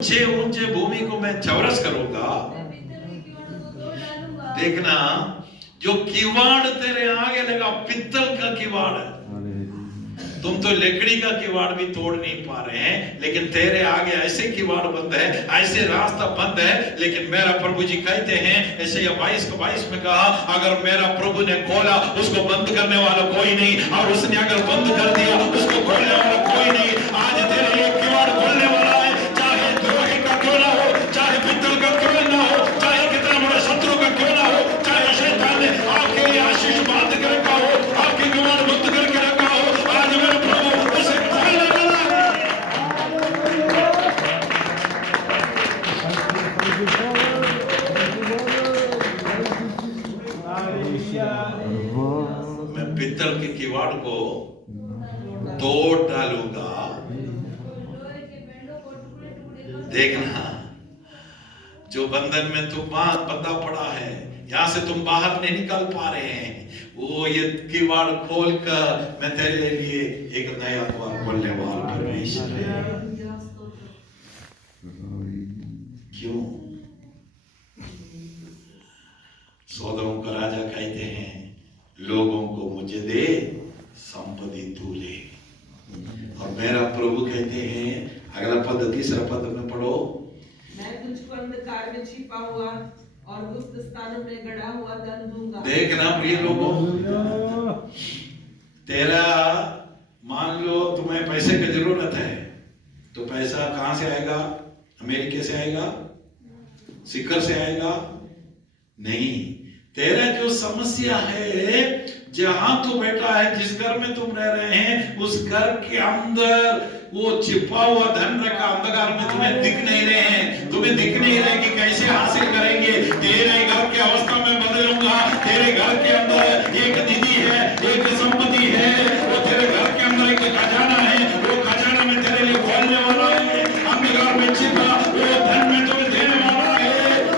ऊंचे ऊंचे भूमि को मैं चौरस करूंगा। देखना, जो किवाड़ तेरे आगे लगा पित्तल का किवाड़ है। तुम तो लकड़ी का किवाड़ भी तोड़ नहीं पा रहे हैं, लेकिन तेरे आगे ऐसे किवाड़ बंद है, ऐसे रास्ता बंद है। लेकिन मेरा प्रभु जी कहते हैं, ऐसे 22 में कहा, अगर मेरा प्रभु ने खोला उसको बंद करने वाला कोई नहीं, और उसने अगर बंद कर दिया उसको खोलने वाला कोई नहीं। आज तेरे लिए किवाड़ खोलने वाला है, चाहे द्रोही का क्यों ना हो, चाहे पित्तल का क्यों ना हो, चाहे कितना बड़ा शत्रु का क्यों ना हो, चाहे शैतान ने आपके लिए आशीष बांध कर रखा हो, आपके किवाड़ बंद करके रखा हो, आज मेरा प्रभु उसे खोलने वाला है। मैं पित्तल के किवाड़ को तोड़ डालूंगा। देखना, जो बंधन में तुम बंधा पड़ा है, यहां से तुम बाहर नहीं निकल पा रहे हैं, वो ये किवाड़ खोल कर मैं तेरे लिए एक नया द्वार खोलने वाला परमेश्वर है। क्यों? सौदों का राजा कहते हैं, लोगों को मुझे दे, संपत्ति तू ले। और मेरा प्रभु कहते हैं, अगला पद, तीसरा पद में पढ़ो, मैं तुझको अंधकार में छिपा हुआ और गुप्त स्थानों में गड़ा हुआ धन दूंगा। देखना प्रिय लोगों, तेरा मान लो तुम्हें पैसे की जरूरत है, तो पैसा कहां से आएगा? अमेरिका से आएगा? सिक्कर से आएगा? नहीं। तेरा जो समस्या है, जहां तू बैठा है, जिस घर में तुम रह रहे हैं, उस घर के अंदर वो छिपा हुआ धन रखा, अंधकार में तुम्हें दिख नहीं रहे हैं, तुम्हें दिख नहीं रहे कि कैसे हासिल करेंगे। तेरे घर की अवस्था में बदलूंगा। तेरे घर के अंदर एक निधि है, एक संपत्ति है, वो तेरे घर के अंदर एक खजाना है, वो खजाना में तेरे लिए खोलने वाला है। अंधकार में छिपा वो धन में तुम्हें देने वाला है।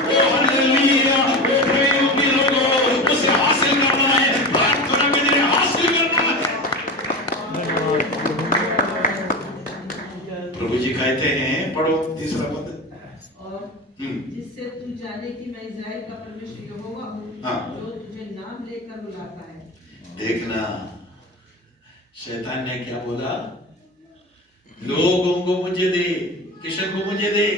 वो हालेलुया, वो प्रेमी लोगों, उसे हासिल करना है, प्रार्थना में तेरे हासिल करना है। प्रभु जी कहते हैं, पढ़ो तीसरा पद, और जिससे तू जाने कि मैं इज़राइल का परमेश्वर यहोवा हूँ, जो तुझे नाम लेकर बुलाता है। देखना, शैतान ने क्या बोला? लोगों को मुझे दे, किशन को मुझे दे।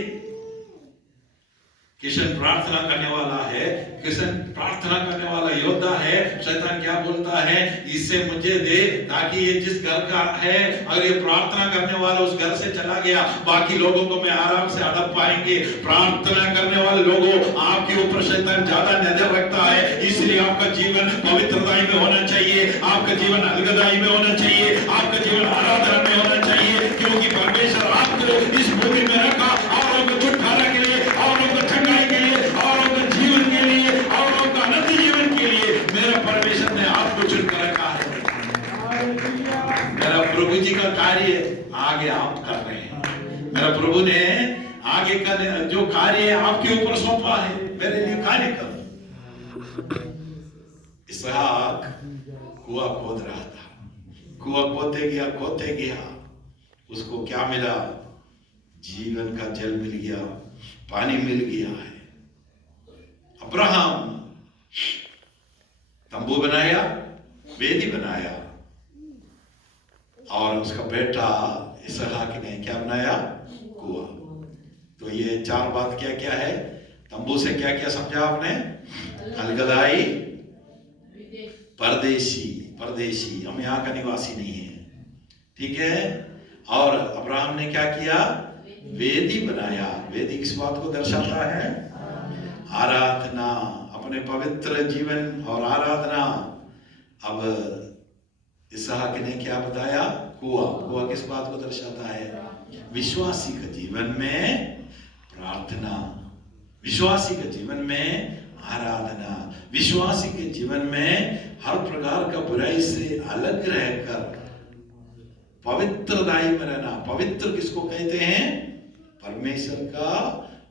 किशन प्रार्थना करने वाला है, किशन प्रार्थना करने वाला योद्धा है। शैतान क्या बोलता है? इससे मुझे दे, ताकि ये जिस घर का है, अगर ये प्रार्थना करने वाला उस घर से चला गया, बाकी लोगों को मैं आराम से अड़प पाएंगे। प्रार्थना करने वाले लोगों, आपके ऊपर शैतान ज्यादा नजर रखता है, इसलिए आपका जीवन पवित्रताई में होना चाहिए, आपका जीवन अलगदाई में होना चाहिए, आपका जीवन आराधना में होना चाहिए, क्योंकि परमेश्वर आपको इस भूमि में रखा औरों को छुटकारा के लिए, औरों को चंगाई के लिए, औरों को जीवन के लिए, औरों का अनंत जीवन के लिए मेरा परमेश्वर ने आपको चुनकर रखा है। मेरा प्रभु जी का कार्य आगे आप कर रहे हैं। मेरा प्रभु ने आगे का जो कार्य आपके ऊपर सौंपा है, मेरे लिए कार्य करो। इसहाक कुआं खोद रहा था, कुआं खोदते गया, उसको क्या मिला? जीवन का जल मिल गया, पानी मिल गया है। अब्राहम तंबू बनाया, वेदी बनाया, और उसका बेटा इसहाक ने क्या बनाया? कुआं। तो ये चार बात क्या क्या है? तंबू से क्या क्या समझा आपने? अलगदाई, परदेशी, हम यहाँ का निवासी नहीं है, ठीक है। और अब्राहम ने क्या किया? वेदी बनाया। वेदी किस बात को दर्शाता है? आराधना, अपने पवित्र जीवन और आराधना। अब इसहाक ने क्या बताया? कुआं किस बात को दर्शाता है? विश्वासी के जीवन में प्रार्थना, विश्वासी के जीवन में आराधना, विश्वासी के जीवन में हर प्रकार का बुराई से अलग रहकर पवित्रताई में रहना। पवित्र किसको कहते हैं? परमेश्वर का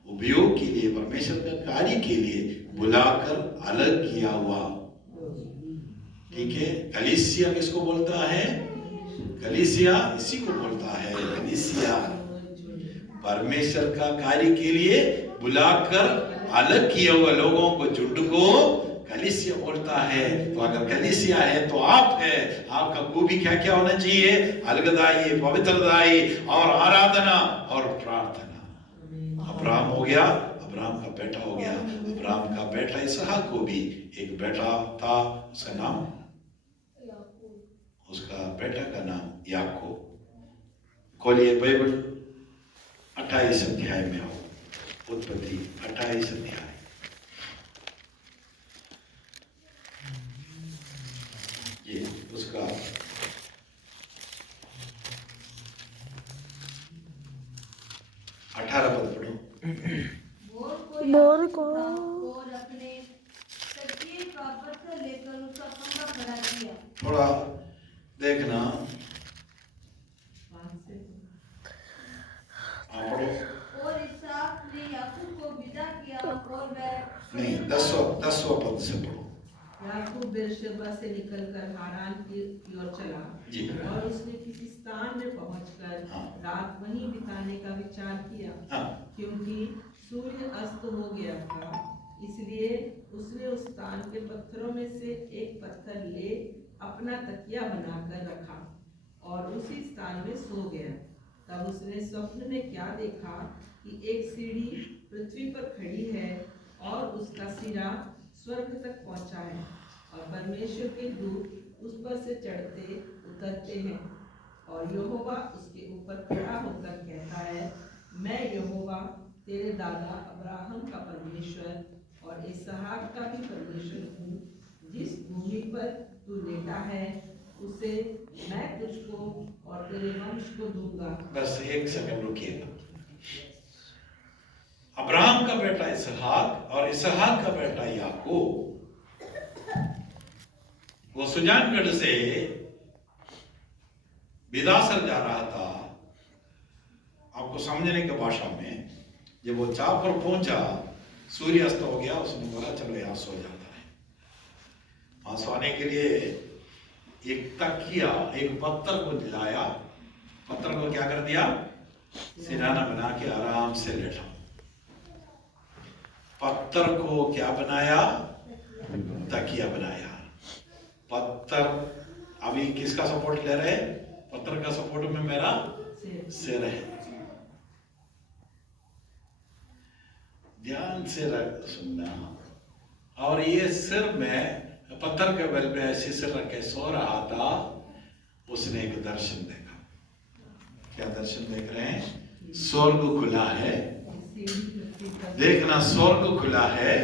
उपयोग के लिए, परमेश्वर का कार्य के लिए बुलाकर अलग किया हुआ, ठीक है। कलीसिया किसको बोलता है? कलीसिया इसी को बोलता है, कलीसिया परमेश्वर का कार्य के लिए बुलाकर अलग किए हुए लोगों को, झुंड को कलीसिया बोलता है। तो अगर कलीसिया है तो आप है। आपका खूबी क्या क्या होना चाहिए? अलगदाई, पवित्रदाई और आराधना और प्रार्थना। अब्राहम हो गया, अब्राहम का बेटा हो गया। अब्राहम का बेटा इसहाक को भी एक बेटा था, उसका नाम, उसका बेटा का नाम याकूब। खोलिए बाइबल 28 अध्याय में आओ, उत्पत्ति 28 अध्याय। ये उसका 18 पद पढ़ो। बोर को और अपने तकिए का पत्थर लेकर उसका खंभा खड़ा किया। थोड़ा देखना, पढ़ो। और इसहाक ने याकूब को विदा किया और वह नहीं, 10वां पद से पढ़ो। याकूब बेरशेबा से निकलकर हारान की ओर चला जी। और उसने किसी स्थान में पहुंचकर हाँ। रात वहीं बिताने का विचार किया, हाँ। क्योंकि सूर्य अस्त हो गया था। इसलिए उसने उस स्थान के पत्थरों में से एक पत्थर ले अपना तकिया बनाकर रखा और उसी स्थान में सो गया। तब उसने स्वप्न में क्या देखा कि एक सीढ़ी पृथ्वी पर खड़ी है और उसका सिरा स्वर्ग तक पहुंचा है और परमेश्वर के दूत उस पर से चढ़ते उतरते हैं। और यहोवा उसके ऊपर खड़ा होकर कहता है, मैं यहोवा तेरे दादा अब्राहम का परमेश्वर और इसहाक का भी परमेश्वर हूँ। जिस भूमि पर तू लेटा है उसे मैं तुझको और तेरे वंश को दूंगा। बस एक सेकंड रुकिएगा। अब्राहम का बेटा इसहाक और इसहाक का बेटा याकूब, वो सुजानगढ़ से बिदासर जा रहा था। आपको समझने की भाषा में, जब वो चाप पर पहुंचा, सूर्यास्त हो गया, उसने बोला चलो यहां सो जाता है। वहां सोने के लिए एक तकिया, एक पत्थर को दिलाया, पत्थर को क्या कर दिया? सिराना बना के आराम से लेटा। पत्थर को क्या बनाया? तकिया बनाया। पत्थर अभी किसका सपोर्ट ले रहे? पत्थर का सपोर्ट में मेरा सिर है। ध्यान से सुनना। और ये सिर में पत्थर के बल पे ऐसे सिर रख के सो रहा था। उसने एक दर्शन देखा। क्या दर्शन देख रहे हैं? स्वर्ग खुला है। देखना, स्वर्ग खुला है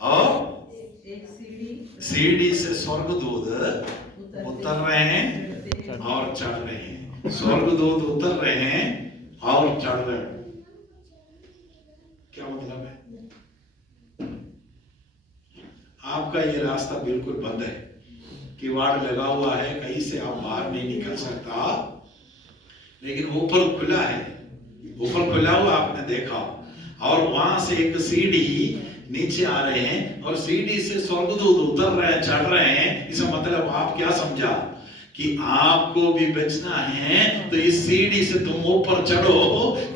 और एक सीढ़ी से स्वर्गदूत उतर रहे हैं और चढ़ रहे हैं। स्वर्गदूत उतर रहे हैं और चढ़ रहे हैं। क्या मतलब है? आपका ये रास्ता बिल्कुल बंद है, किवाड़ लगा हुआ है, कहीं से आप बाहर नहीं निकल सकता। लेकिन ऊपर खुला है, ऊपर खुला हुआ आपने देखा, और वहां से एक सीढ़ी नीचे आ रहे हैं और सीढ़ी से स्वर्गदूत उतर रहे हैं, चढ़ रहे हैं। इसका मतलब आप क्या समझा कि आपको भी बचना है तो इस सीढ़ी से तुम ऊपर चढ़ो।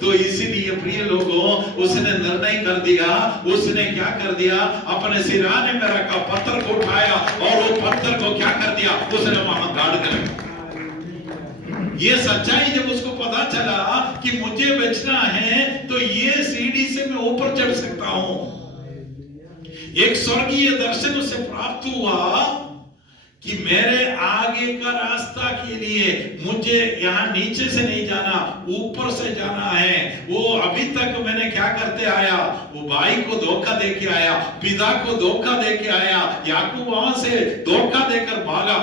तो इसीलिए प्रिय लोगों, उसने निर्णय कर दिया। उसने क्या कर दिया? अपने सिराने में रखा पत्थर को उठाया और वो पत्थर को क्या कर दिया? उसने वहां गाड़ कर रखा। ये सच्चाई जब उसको पता चला कि मुझे बचना है तो ये सीढ़ी से मैं ऊपर चढ़ सकता हूं। एक स्वर्गीय दर्शन उसे प्राप्त हुआ कि मेरे आगे का रास्ता के लिए मुझे यहाँ नीचे से नहीं जाना, ऊपर से जाना है। वो अभी तक मैंने क्या करते आया? वो भाई को धोखा देके आया, पिता को धोखा देके आया। याकूब वहां से धोखा देकर भागा,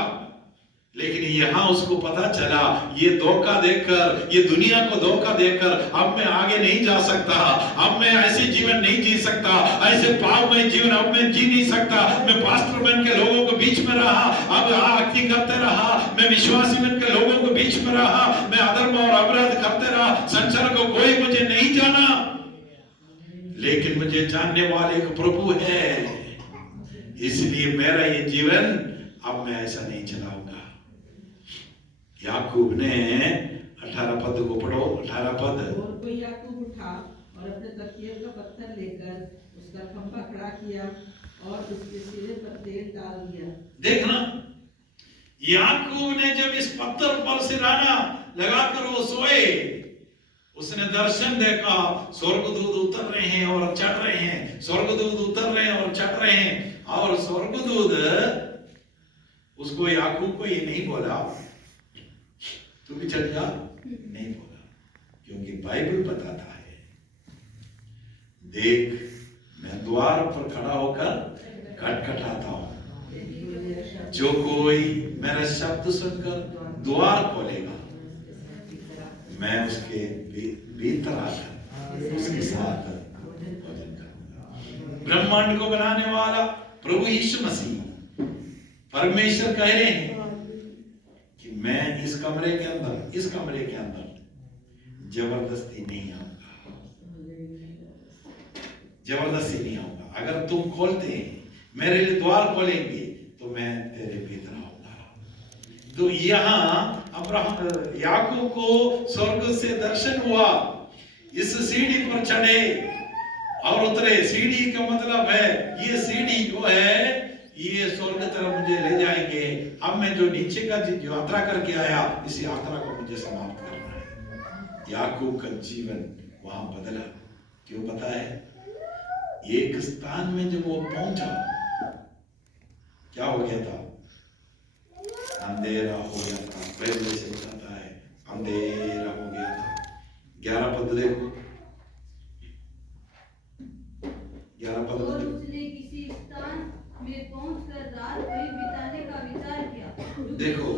लेकिन यहाँ उसको पता चला ये धोखा देकर, ये दुनिया को धोखा देकर अब मैं आगे नहीं जा सकता। अब मैं ऐसे जीवन नहीं जी सकता, ऐसे पापमय जीवन अब मैं जी नहीं सकता। मैं पास्टर बन के लोगों के बीच में रहा, अब आरती करते रहा, मैं विश्वासी बन के लोगों के बीच में रहा, मैं अधर्म और अपराध करते रहा। संसार को कोई मुझे नहीं जाना, लेकिन मुझे जानने वाले एक प्रभु है। इसलिए मेरा ये जीवन अब मैं ऐसा नहीं चलाऊंगा। याकूब ने 18 पद को पढ़ो, 18 पद। और कोई याकूब उठा और अपने तकिए का पत्थर लेकर उसका खंभा खड़ा किया और उसके सिरे पर तेल डाल दिया। देखना, याकूब ने जब इस पत्थर पर सिराना लगाकर वो सोए, उसने दर्शन देखा, स्वर्गदूत उतर रहे हैं और चढ़ रहे हैं, स्वर्गदूत उतर रहे हैं और चढ़ रहे हैं। और स्वर्गदूत उसको, याकूब को ये नहीं बोला तू भी चढ़ जा, नहीं बोला, क्योंकि बाइबल बताता है, देख मैं द्वार पर खड़ा होकर खटखटाता हूं, जो कोई मेरा शब्द सुनकर द्वार खोलेगा, मैं उसके भीतर आकर उसके साथ भोजन करूंगा। ब्रह्मांड को बनाने वाला प्रभु यीशु मसीह, परमेश्वर कह रहे हैं कि मैं इस कमरे के अंदर जबरदस्ती नहीं आऊंगा, जबरदस्ती नहीं आऊंगा। अगर तुम खोलते हैं, मेरे लिए द्वार खोलेंगे, तो मैं तेरे भीतर आऊंगा। तो यहाँ याकूब को स्वर्ग से दर्शन हुआ, इस सीढ़ी पर चढ़े और उतरे। सीढ़ी का मतलब है, ये सीढ़ी जो है ये स्वर्ग तरफ मुझे ले जाएंगे। अब मैं जो नीचे का जो यात्रा करके आया, इस यात्रा को मुझे समाप्त करना है। याकूब का जीवन वहां बदला। क्यों पता है? एक स्थान में जब वो पहुंचा, क्या हो गया था? अंधेरा हो गया था। पहले से बताता है अंधेरा हो गया था। 11 पद देखो, 11 पद और उसने किसी स्थान में पहुंचकर रात वहीं बिताने का विचार किया। देखो,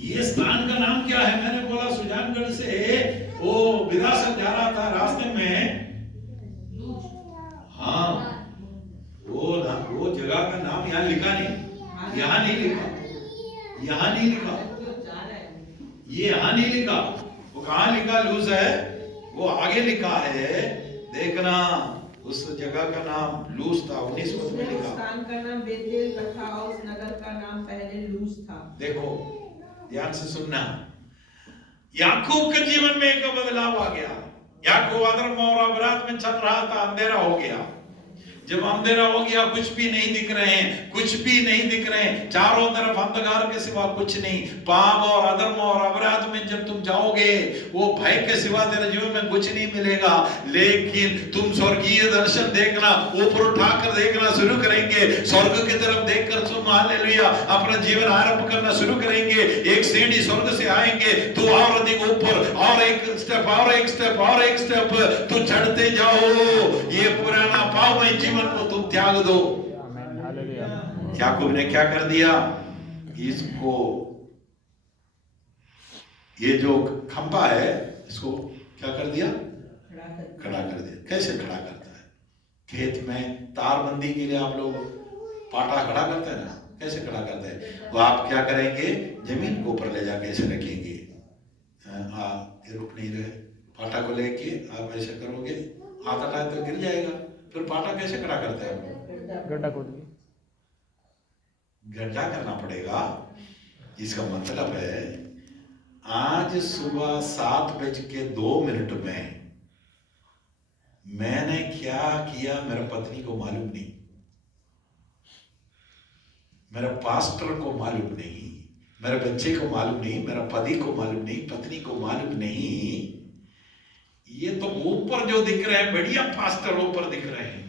ये स्थान का नाम क्या है? मैंने बोला सुजानगढ़ से वो विरासत जा रहा था, रास्ते में हाँ वो जगह का नाम यहाँ लिखा नहीं, यहाँ नहीं लिखा, यहाँ नहीं लिखा, ये यहाँ नहीं लिखा। वो कहाँ लिखा? लूज है, वो आगे लिखा है। देखना, उस जगह का नाम लूज था। 19 पद में लिखा। स्थान का नाम बेतेल रखा और उस नगर का नाम पहले लूज था। देखो, ध्यान से सुनना। याकूब के जीवन में एक बदलाव आ गया। याकूब अधर्म और अपराध में चल रहा था, अंधेरा हो गया। जब अंधेरा हो गया, कुछ भी नहीं दिख रहे हैं, कुछ भी नहीं दिख रहे हैं, चारों तरफ अंधकार के सिवा कुछ नहीं। पाप और अधर्म और अपराध में जब तुम जाओगे, वो भय के सिवा तेरे जीवन में कुछ नहीं मिलेगा। लेकिन तुम स्वर्गीय दर्शन देखना, ऊपर उठाकर देखना शुरू करेंगे। स्वर्ग की तरफ देखकर तुम हालेलुया अपना जीवन आरंभ करना शुरू करेंगे। एक सीढ़ी स्वर्ग से आएंगे, तो और अधिक ऊपर, और एक स्टेप, और एक स्टेप, और एक स्टेप, तो चढ़ते जाओ। ये पुराना पापमय जीवन को तुम त्याग दो। याकूब ने क्या कर दिया? इसको, ये जो खंभा है, इसको क्या कर दिया? खड़ा कर दिया। कैसे खड़ा करता है? खेत में तारबंदी के लिए आप लोग पाटा खड़ा करते हैं ना, कैसे खड़ा करते हैं? वो आप क्या करेंगे? जमीन को ऊपर ले जाके ऐसे रखेंगे, रुक नहीं रहे, पाटा को लेके आप ऐसे करोगे, हाथ हटाए तो गिर जाएगा। फिर पाटा कैसे खड़ा करते हैं? गड्ढा खोद के, गड्ढा करना पड़ेगा। इसका मतलब है, आज सुबह 7:02 में मैंने क्या किया मेरे पत्नी को मालूम नहीं, मेरे पास्टर को मालूम नहीं, मेरे बच्चे को मालूम नहीं, मेरा पति को मालूम नहीं, पत्नी को मालूम नहीं। ये तो ऊपर जो दिख रहे हैं, बढ़िया पास्टर ऊपर दिख रहे हैं,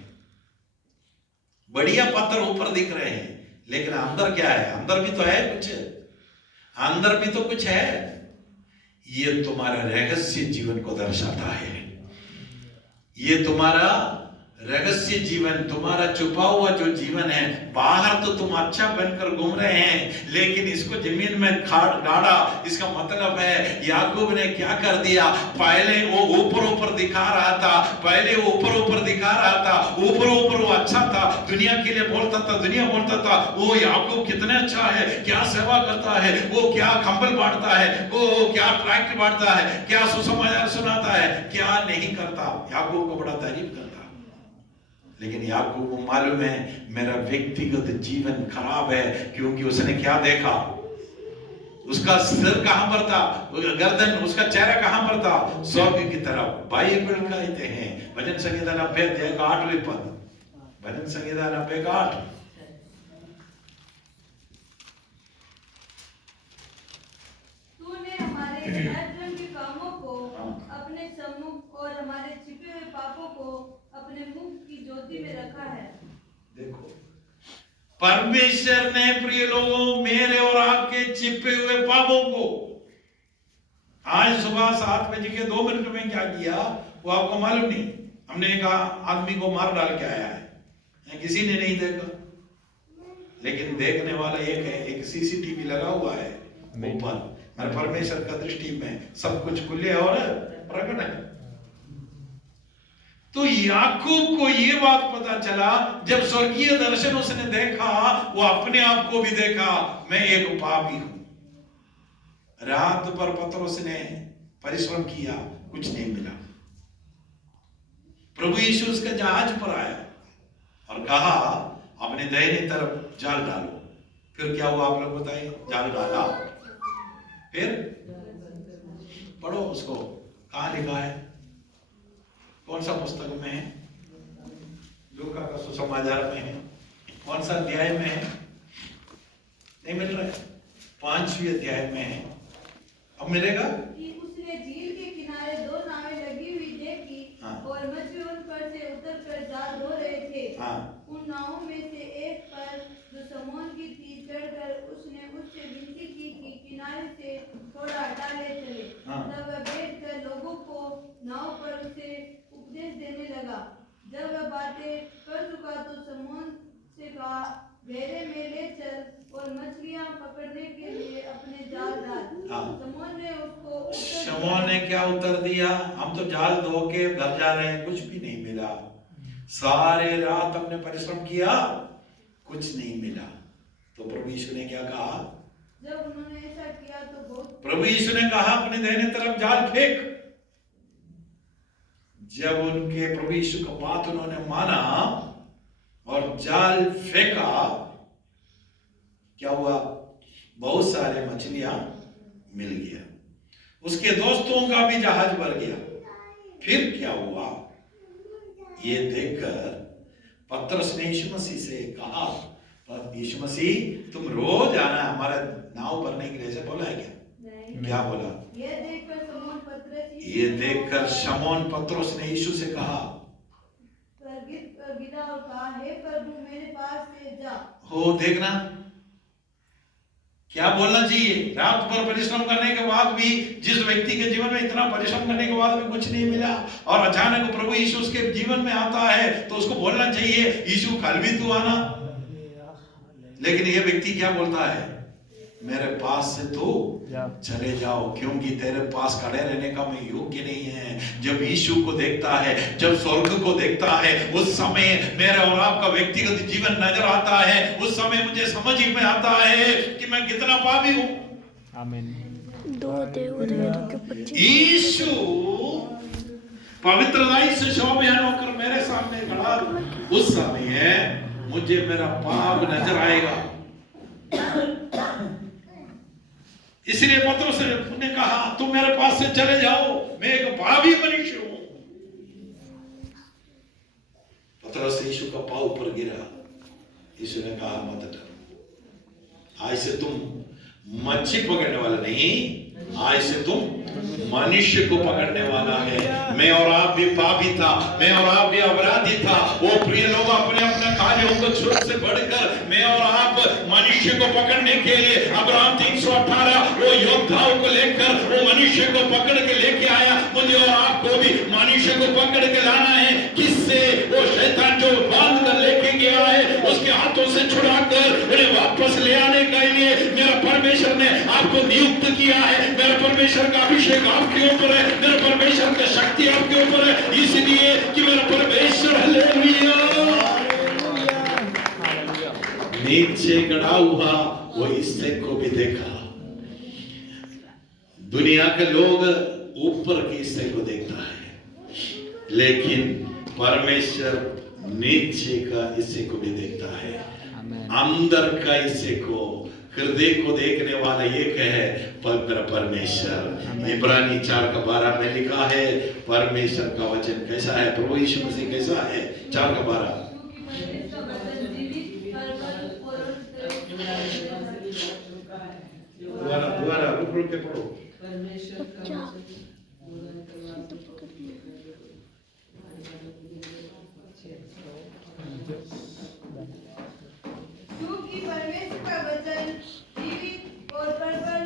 बढ़िया पत्थर ऊपर दिख रहे हैं, लेकिन अंदर क्या है? अंदर भी तो है कुछ, अंदर भी तो कुछ है। ये तुम्हारा रहस्य जीवन को दर्शाता है। ये तुम्हारा रहस्य जीवन, तुम्हारा छुपा हुआ जो जीवन है। बाहर तो तुम अच्छा बनकर घूम रहे हैं, लेकिन इसको जमीन में गाड़ा। इसका मतलब है याकूब ने क्या कर दिया? पहले वो ऊपर ऊपर दिखा रहा था, पहले वो ऊपर ऊपर दिखा रहा था, ऊपर ऊपर वो अच्छा था, दुनिया के लिए बोलता था, दुनिया बोलता था वो याकूब कितना अच्छा है, क्या सेवा करता है, वो क्या कंबल बांटता है, वो क्या ट्रैक्ट बांटता है, क्या सुसमाचार सुनाता है, क्या नहीं करता। याकूब को बड़ा तारीफ करता, लेकिन याकूब को मालूम है मेरा व्यक्तिगत जीवन खराब है, क्योंकि उसने क्या देखा? उसका सिर कहां पर था, गर्दन, उसका चेहरा कहां पर था, स्वर्ग की तरफ। बाइबल कहते हैं भजन संहिता 90 अध्याय का 8वें पद, भजन संहिता 90 का 8। तूने हमारे अर्जुन के कामों को अपने सम्मुख और हमारे छिपे हुए पापों को अपने मुख की ज्योति में रखा है। देखो, परमेश्वर ने प्रिय लोगों मेरे और आपके छिपे हुए पापों को आज सुबह 7 बजे के 2 मिनट में क्या किया वो आपको मालूम नहीं। हमने एक आदमी को मार डाल के आया है, किसी ने नहीं देखा, लेकिन देखने वाला एक है, एक सीसीटीवी लगा हुआ है ऊपर। मेरे परमेश्वर का दृष्टि में सब कुछ खुले और प्रकट है। तो याकूब को ये बात पता चला, जब स्वर्गीय दर्शन उसने देखा, वो अपने आप को भी देखा, मैं एक पापी हूं। रात पर पतरस ने परिश्रम किया, कुछ नहीं मिला। प्रभु यीशु उसके जहाज पर आया और कहा अपने दाहिनी तरफ जाल डालो। फिर क्या हुआ आप लोग बताइए? जाल डाला, फिर पढ़ो उसको, कहां लिखा है, कौन सा पुस्तक में है? लूका का सुसमाचार में है, कौन सा अध्याय में है? नहीं मिल रहा है, 5वें अध्याय में है। अब मिलेगा कि उसने झील के किनारे 2 नावें लगी हुई देखी, और मछली उन पर से उतरकर जाल धो रहे थे। उन नावों में से एक पर जो शमौन की थी चढ़कर उसने उससे विनती की कि किनारे से थोड़ा हटा ले चले। तब वह बैठकर लोगों को नाव पर उसे उपदेश देने लगा। जब वह बातें कर चुका तो शमौन से कहा, गहरे में ले चल और मछलियां पकड़ने के लिए अपने जाल डाल। शमौन ने क्या उत्तर दिया? हम तो जाल धो के घर जा रहे हैं, कुछ भी नहीं मिला। सारे रात हमने परिश्रम किया, कुछ नहीं मिला। तो प्रभु यीशु ने क्या कहा? जब उन्होंने ऐसा किया तो बहुत प्रभु यीशु ने कहा अपने दाहिने तरफ जाल फेंक। जब उनके प्रभु यीशु का बात उन्होंने माना और जाल फेंका, क्या हुआ? बहुत सारे मछलियां मिल गया। उसके दोस्तों का भी जहाज भर गया। फिर क्या हुआ? ये देखकर पतरस ने यीशु मसीह से कहा, यीशु मसीह तुम रोज आना हमारा नाव भरने के लिए, ऐसे बोला है क्या? नहीं। क्या बोला? ये देखकर शमौन पतरस ने यीशु से कहा, हे प्रभु मेरे पास से जा। हो देखना क्या बोलना चाहिए। रात भर परिश्रम करने के बाद भी, जिस व्यक्ति के जीवन में इतना परिश्रम करने के बाद भी कुछ नहीं मिला और अचानक प्रभु यीशु उसके जीवन में आता है, तो उसको बोलना चाहिए, यीशु कल भी तू आना। लेकिन ये व्यक्ति क्या बोलता है? मेरे पास से तू चले जाओ, क्योंकि तेरे पास खड़े रहने का मैं योग्य नहीं है। जब यीशु को देखता है, जब स्वर्ग को देखता है, उस समय मेरा और आपका व्यक्तिगत जीवन नजर आता है। उस समय मुझे समझ में आता है कि मैं कितना पापी हूं। आमीन। यीशु पवित्रताई से शोभायमान होकर मेरे सामने खड़ा, उस समय मुझे मेरा पाप नजर आएगा। इसलिए पतरस ने कहा, तुम मेरे पास से चले जाओ, मैं एक पापी मनुष्य हूं। पतरस यीशु का पांव पर गिरा। यीशु ने कहा, मत डरो, आज से तुम मच्छी पकड़ने वाला नहीं, आज से तुम मनुष्य को पकड़ने वाला है। मैं और आप भी पापी था, मैं और आप भी अपराधी था। वो प्रिय लोग अपने अपने कार्यों को छोड़ से बढ़कर मैं और आप मनुष्य को पकड़ने के लिए अब्राहम 318 वो योद्धाओं को लेकर वो मनुष्य को पकड़ के लेके आया। मुझे और आपको भी मनुष्य को पकड़ के लाना है। किससे? वो शैतान जो बांध कर लेके गया है, उसके हाथों से छुड़ाकर उन्हें वापस ले आने के लिए मेरा परमेश्वर ने आपको नियुक्त किया है। मेरा परमेश्वर का अभिषेक आपके ऊपर है, मेरा परमेश्वर का शक्ति आपके ऊपर है, इसलिए कि मेरा परमेश्वर हालेलुया नीचे गड़ा हुआ वो हिस्से को भी देखा। दुनिया के लोग ऊपर के हिस्से को देखता है, लेकिन परमेश्वर नीचे का हिस्से को भी देखता है, अंदर का हिस्से को, हृदय को देखने वाला एक है, पवित्र परमेश्वर। इब्रानी 4:12 में लिखा है परमेश्वर का वचन कैसा है, प्रभु यीशु मसीह कैसा है। 4:12 दोबारा रुक के पढ़ो। परमेश्वर का क्योंकि परमेश्वर का वचन जीवित और प्रबल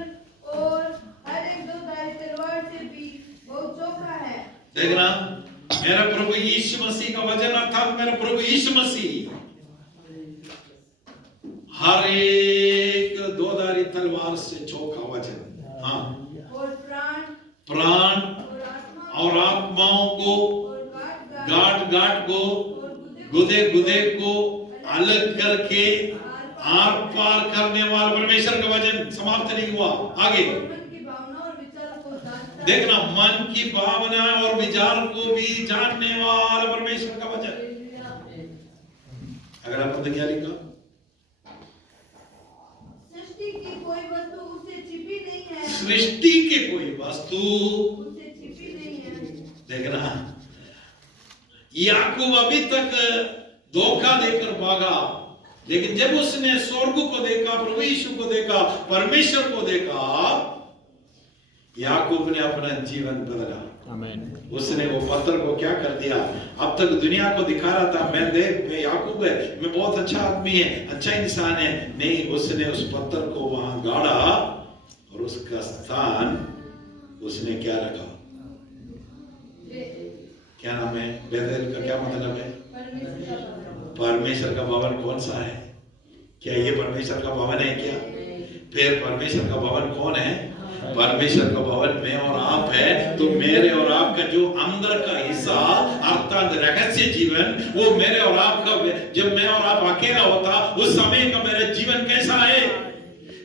और हर एक दोधारी तलवार से भी बहुत चौखा है। देखना, मेरा प्रभु यीशु मसीह का वचन अर्थात मेरा प्रभु यीशु मसीह हर एक दोधारी तलवार से चौखा वचन, हाँ, और प्राण और आत्माओं को, गांठ को, गुदे को अलग करके आर पार करने वाला परमेश्वर का वचन समाप्त नहीं हुआ। आगे देखना, मन की भावना और विचार को भी जानने वाला परमेश्वर का वचन। अगला पद क्या लिखा? सृष्टि की कोई वस्तु उससे छिपी नहीं है। सृष्टि की कोई वस्तु उससे छिपी नहीं है। देखना, याकूब अभी तक धोखा देकर भागा, लेकिन जब उसने स्वर्ग को देखा, प्रभु यीशु को देखा, परमेश्वर को देखा, याकूब ने अपना जीवन बदला। आमीन। उसने वो पत्थर को क्या कर दिया? अब तक दुनिया को दिखा रहा था, मैं याकूब है, मैं बहुत अच्छा आदमी है, अच्छा इंसान है। नहीं, उसने उस पत्थर को वहां गाड़ा और उसका स्थान उसने क्या रखा? क्या नाम है? बेतेल का क्या मतलब है? परमेश्वर का भवन कौन सा है? क्या ये परमेश्वर का भवन है क्या? फिर परमेश्वर का भवन कौन है? परमेश्वर का भवन में और आप है। तो मेरे और आपका जो अंदर का हिस्सा अर्थात रहस्य जीवन, वो मेरे और आपका, जब मैं और आप अकेला होता उस समय का मेरा जीवन कैसा है?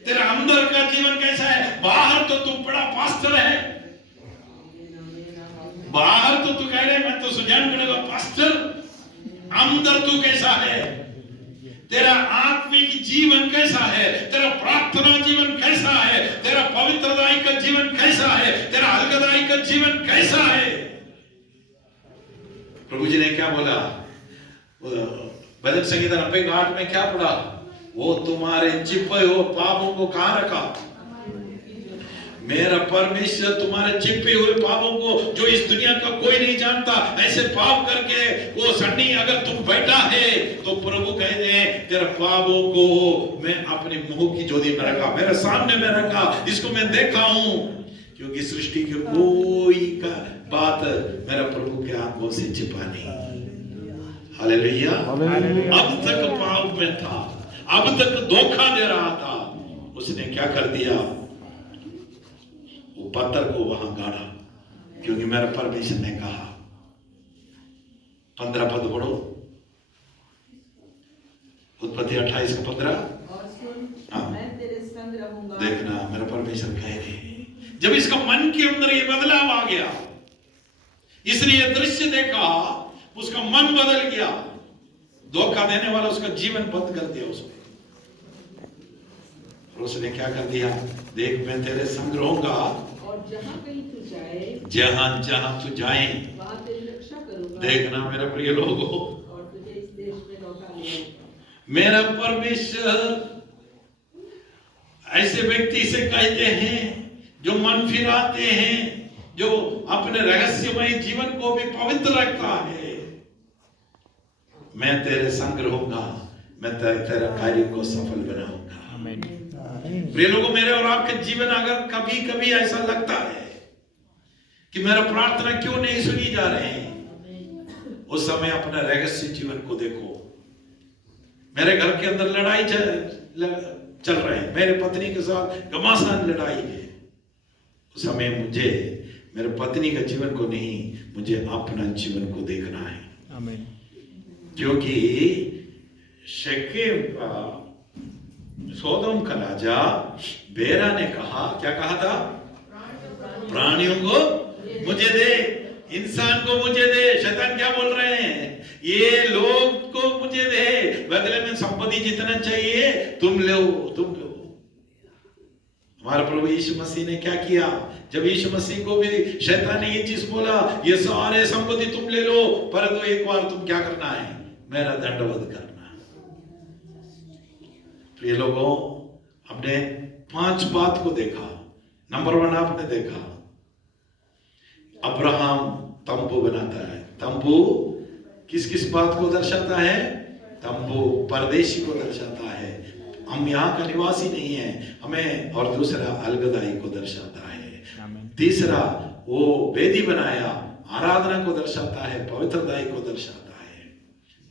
तेरा अंदर का जीवन कैसा है? बाहर तो तू बड़ा पास्टर है, बाहर तो तू कह रहे मैं तो सुजान करेगा पास्टर, अंदर तू कैसा है? तेरा आत्मिक जीवन कैसा है? तेरा प्रार्थना जीवन कैसा है? तेरा पवित्रताई का जीवन कैसा है? तेरा अलगदाई का जीवन कैसा है? प्रभु जी ने क्या बोला? भजन संहिता 90:8 में क्या पढ़ा? वो तुम्हारे चिपे हो पापों को कहां रखा? मेरा परमेश्वर तुम्हारे छिपे हुए पापों को, जो इस दुनिया का कोई नहीं जानता, ऐसे पाप करके वो सन्नी अगर तुम बैठा है तो प्रभु कहते हैं तेरे पापों को मैं अपने मुंह की ज्योति में रखा, मेरे सामने में रखा, इसको मैं देखा हूं। क्योंकि सृष्टि की कोई का बात मेरा प्रभु के आंखों से छिपा नहीं। हालेलुया। अब तक पाप में था, अब तक धोखा दे रहा था, उसने क्या कर दिया? वो पत्थर को वहां गाड़ा, क्योंकि मेरा परमेश्वर ने कहा। 15 पद पढ़ो, उत्पत्ति 28:15। और सुन, मैं तेरे संग रहूंगा। देखना, मेरा परमेश्वर कह रहे हैं। जब इसका मन के अंदर ये बदलाव आ गया, इसने ये दृश्य देखा, उसका मन बदल गया। धोखा देने वाला उसका जीवन बंद कर दिया उसने। और उसने क्या कर दिया? देख, मैं तेरे संग रहूंगा, और जहां कहीं तू जाए, जहां तू जाए, वहां तेरी रक्षा करूंगा। देखना मेरे प्रिय लोगों, और तुझे इस देश में लौटा लूंगा। मेरा परमेश्वर ऐसे व्यक्ति से कहते हैं जो मन फिराते हैं, जो अपने रहस्यमय जीवन को भी पवित्र रखता है। मैं तेरे संग रहूंगा, मैं तेरा कार्य को सफल बनाऊंगा। आमीन। प्रिय लोगों, मेरे और आपके जीवन अगर कभी कभी ऐसा लगता है कि मेरा प्रार्थना क्यों नहीं सुनी जा रही, उस समय अपना रहस्य जीवन को देखो। मेरे घर के अंदर लड़ाई चल रही है, मेरे पत्नी के साथ घमासान लड़ाई है। उस समय मुझे मेरे पत्नी का जीवन को नहीं, मुझे अपना जीवन को देखना है। आमीन। क्योंकि शेकेम का, सोदोम का राजा बेरा ने कहा, क्या कहा था? प्राणियों को मुझे दे, इंसान को मुझे दे। शैतान क्या बोल रहे हैं? ये लोग को मुझे दे, बदले में संपत्ति जितना चाहिए तुम लो, तुम लो। हमारे प्रभु यीशु मसीह ने क्या किया? जब यीशु मसीह को भी शैतान ने ये चीज बोला, ये सारे संपत्ति तुम ले लो, परंतु एक बार तुम क्या करना है? मेरा दंडवत करना। प्रिय लोगों, हमने 5 बात को देखा। नंबर 1 आपने देखा, अब्राहम तंबू बनाता है। तंबू किस किस बात को दर्शाता है? तंबू परदेशी को दर्शाता है, हम यहाँ का निवासी नहीं है हमें। और दूसरा अलगदाई को दर्शाता है। तीसरा वो वेदी बनाया, आराधना को दर्शाता है, पवित्रदाई को दर्शाता है।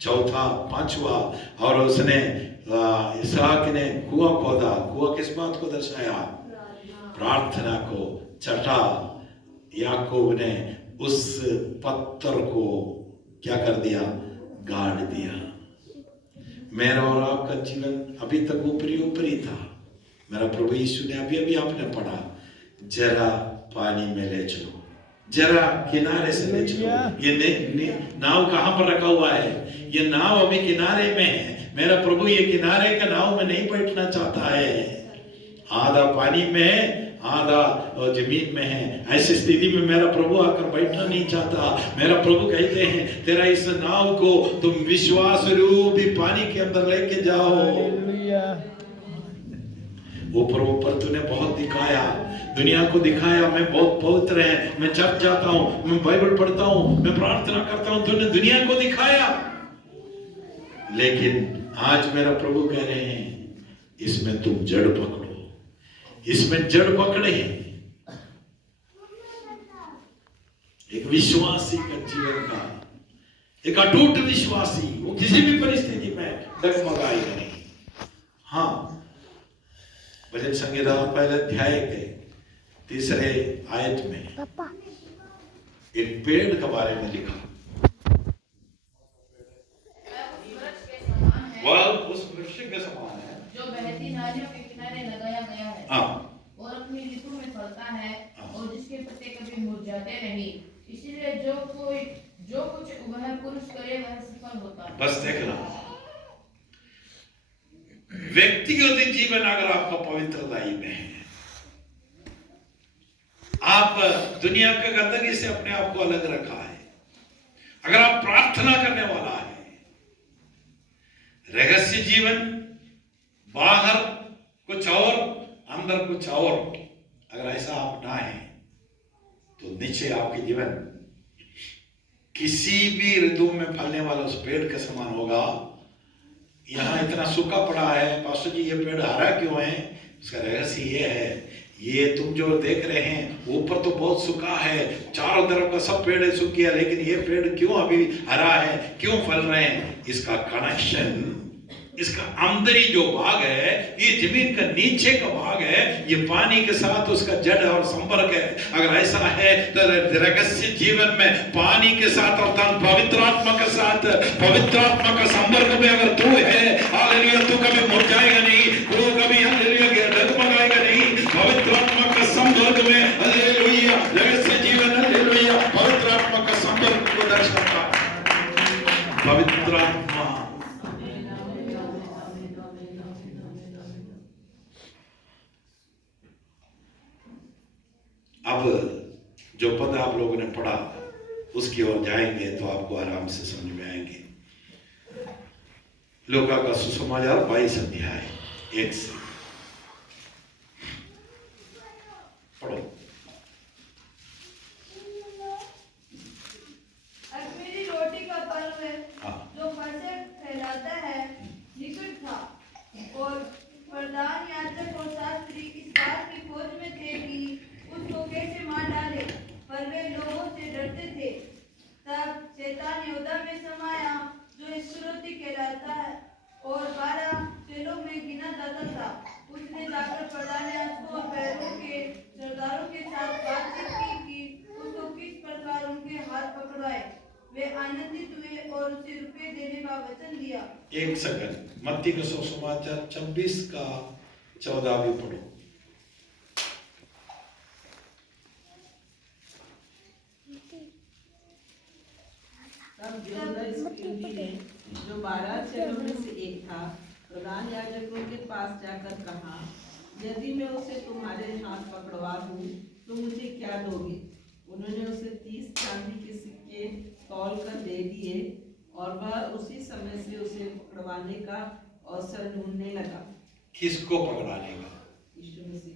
चौथा, पांचवा, और उसने इसहाक ने कुआं खोदा। कुआं किस बात को दर्शाया? प्रार्थना को। छठा, याकूब ने उस पत्थर को क्या कर दिया? गाड़ दिया। मेरा और आपका जीवन अभी तक ऊपरी ऊपरी था। मेरा प्रभु यीशु ने अभी आपने पढ़ा, जरा पानी में ले चलो, जरा किनारे से ले चलो। ये नाव कहां पर रखा हुआ है? ये नाव अभी किनारे में है। मेरा प्रभु ये किनारे का नाव में नहीं बैठना चाहता है। आधा पानी में है, आधा जमीन में है। ऐसी स्थिति में मेरा प्रभु आकर बैठना नहीं चाहता। मेरा प्रभु कहते हैं, तेरा इस नाव को तुम विश्वास रूपी पानी के अंदर लेके जाओ। ऊपर ऊपर तूने बहुत दिखाया, दुनिया को दिखाया मैं बहुत पवित्र है, मैं चर्च जाता हूँ, मैं बाइबल पढ़ता हूँ, मैं प्रार्थना करता हूँ, तूने दुनिया को दिखाया। लेकिन आज मेरा प्रभु कह रहे हैं, इसमें तुम जड़ पकड़ो। इसमें जड़ पकड़े। एक विश्वासी का जीवन का, एक अटूट विश्वासी, वो किसी भी परिस्थिति में डगमगाएगा नहीं। हाँ, भजन संहिता 1 अध्याय के 3 आयत में एक पेड़ के बारे में लिखा। वह उस वृक्ष के समान है जो बहती नालियों के किनारे लगाया गया है। और अपनी ऋतु में फलता है और जिसके पत्ते कभी मुरझाते नहीं। इसीलिए जो कुछ वह पुरुष करे वह सफल होता है। बस देखना, व्यक्तिगत जीवन अगर आपका पवित्रताई में है, आप दुनिया के गंदगी से अपने आप को अलग रखा है, अगर आप प्रार्थना करने वाला है, रहस्य जीवन, बाहर कुछ और अंदर कुछ और, अगर ऐसा आप ना है तो निश्चय आपके जीवन किसी भी ऋतु में फलने वाला उस पेड़ के समान होगा। यहाँ इतना सूखा पड़ा है, पास्टर जी ये पेड़ हरा क्यों है? उसका रहस्य ये है, ये तुम जो देख रहे हैं ऊपर तो बहुत सूखा है, चारों तरफ का सब पेड़ सूखी है, लेकिन ये पेड़ क्यों अभी हरा है, क्यों फल रहे हैं? इसका कनेक्शन, इसका अंदरी जो भाग है, ये जमीन का नीचे का भाग है, ये पानी के साथ उसका जड़ और संपर्क है। अगर ऐसा है तो रहस्य जीवन में पानी के साथ और पवित्र आत्मा के साथ, पवित्र आत्मा का संपर्क में अगर तू है, हालेलुया, तू कभी मुरझाएगा नहीं, तू कभी हालेलुया डगमगाएगा नहीं। पवित्र आत्मा का संपर्क में, हालेलुया, रहस्य जीवन, हालेलुया, पवित्र आत्मा का संपर्क को दर्शाता पवित्र आत्मा। अब जो पद आप लोगों ने पढ़ा उसकी ओर जाएंगे तो आपको आराम से समझ में आएंगे। लूका का सुसमाचार 22 अध्याय 1 से पढ़ो। अख़मीरी रोटी का पर्व जो फसह कहलाता है निकट था, और प्रधान याजक और शास्त्री इस बात की खोज में थे कि उसको कैसे मार डाले, पर वे लोगों से डरते थे। तब शैतान यहूदा में समाया जो इस्करियोती कहलाता है और 12 चेलों में गिना जाता था। उसने जाकर प्रधान याजकों और पैरों के सरदारों के साथ बातचीत की कि उसको किस प्रकार उनके हाथ पकड़वाए। वे आनंदित हुए और उसे रुपये देने का वचन दिया। एक सेकंड, मत्ती का सुसमाचार 26 का 14 भी पढ़ो। तब यहूदा इस्करियोती ने, जो 12 चेलों में से एक था, प्रधान याजकों के पास जाकर कहा, यदि मैं उसे तुम्हारे हाथ पकड़वा दूं तो मुझे क्या दोगे? उन्होंने उसे 30 चांदी के सिक्के तौल कर दे दिए और वह उसी समय से उसे पकड़वाने का अवसर ढूंढने लगा। किसको पकड़ाने का? यीशु मसीह।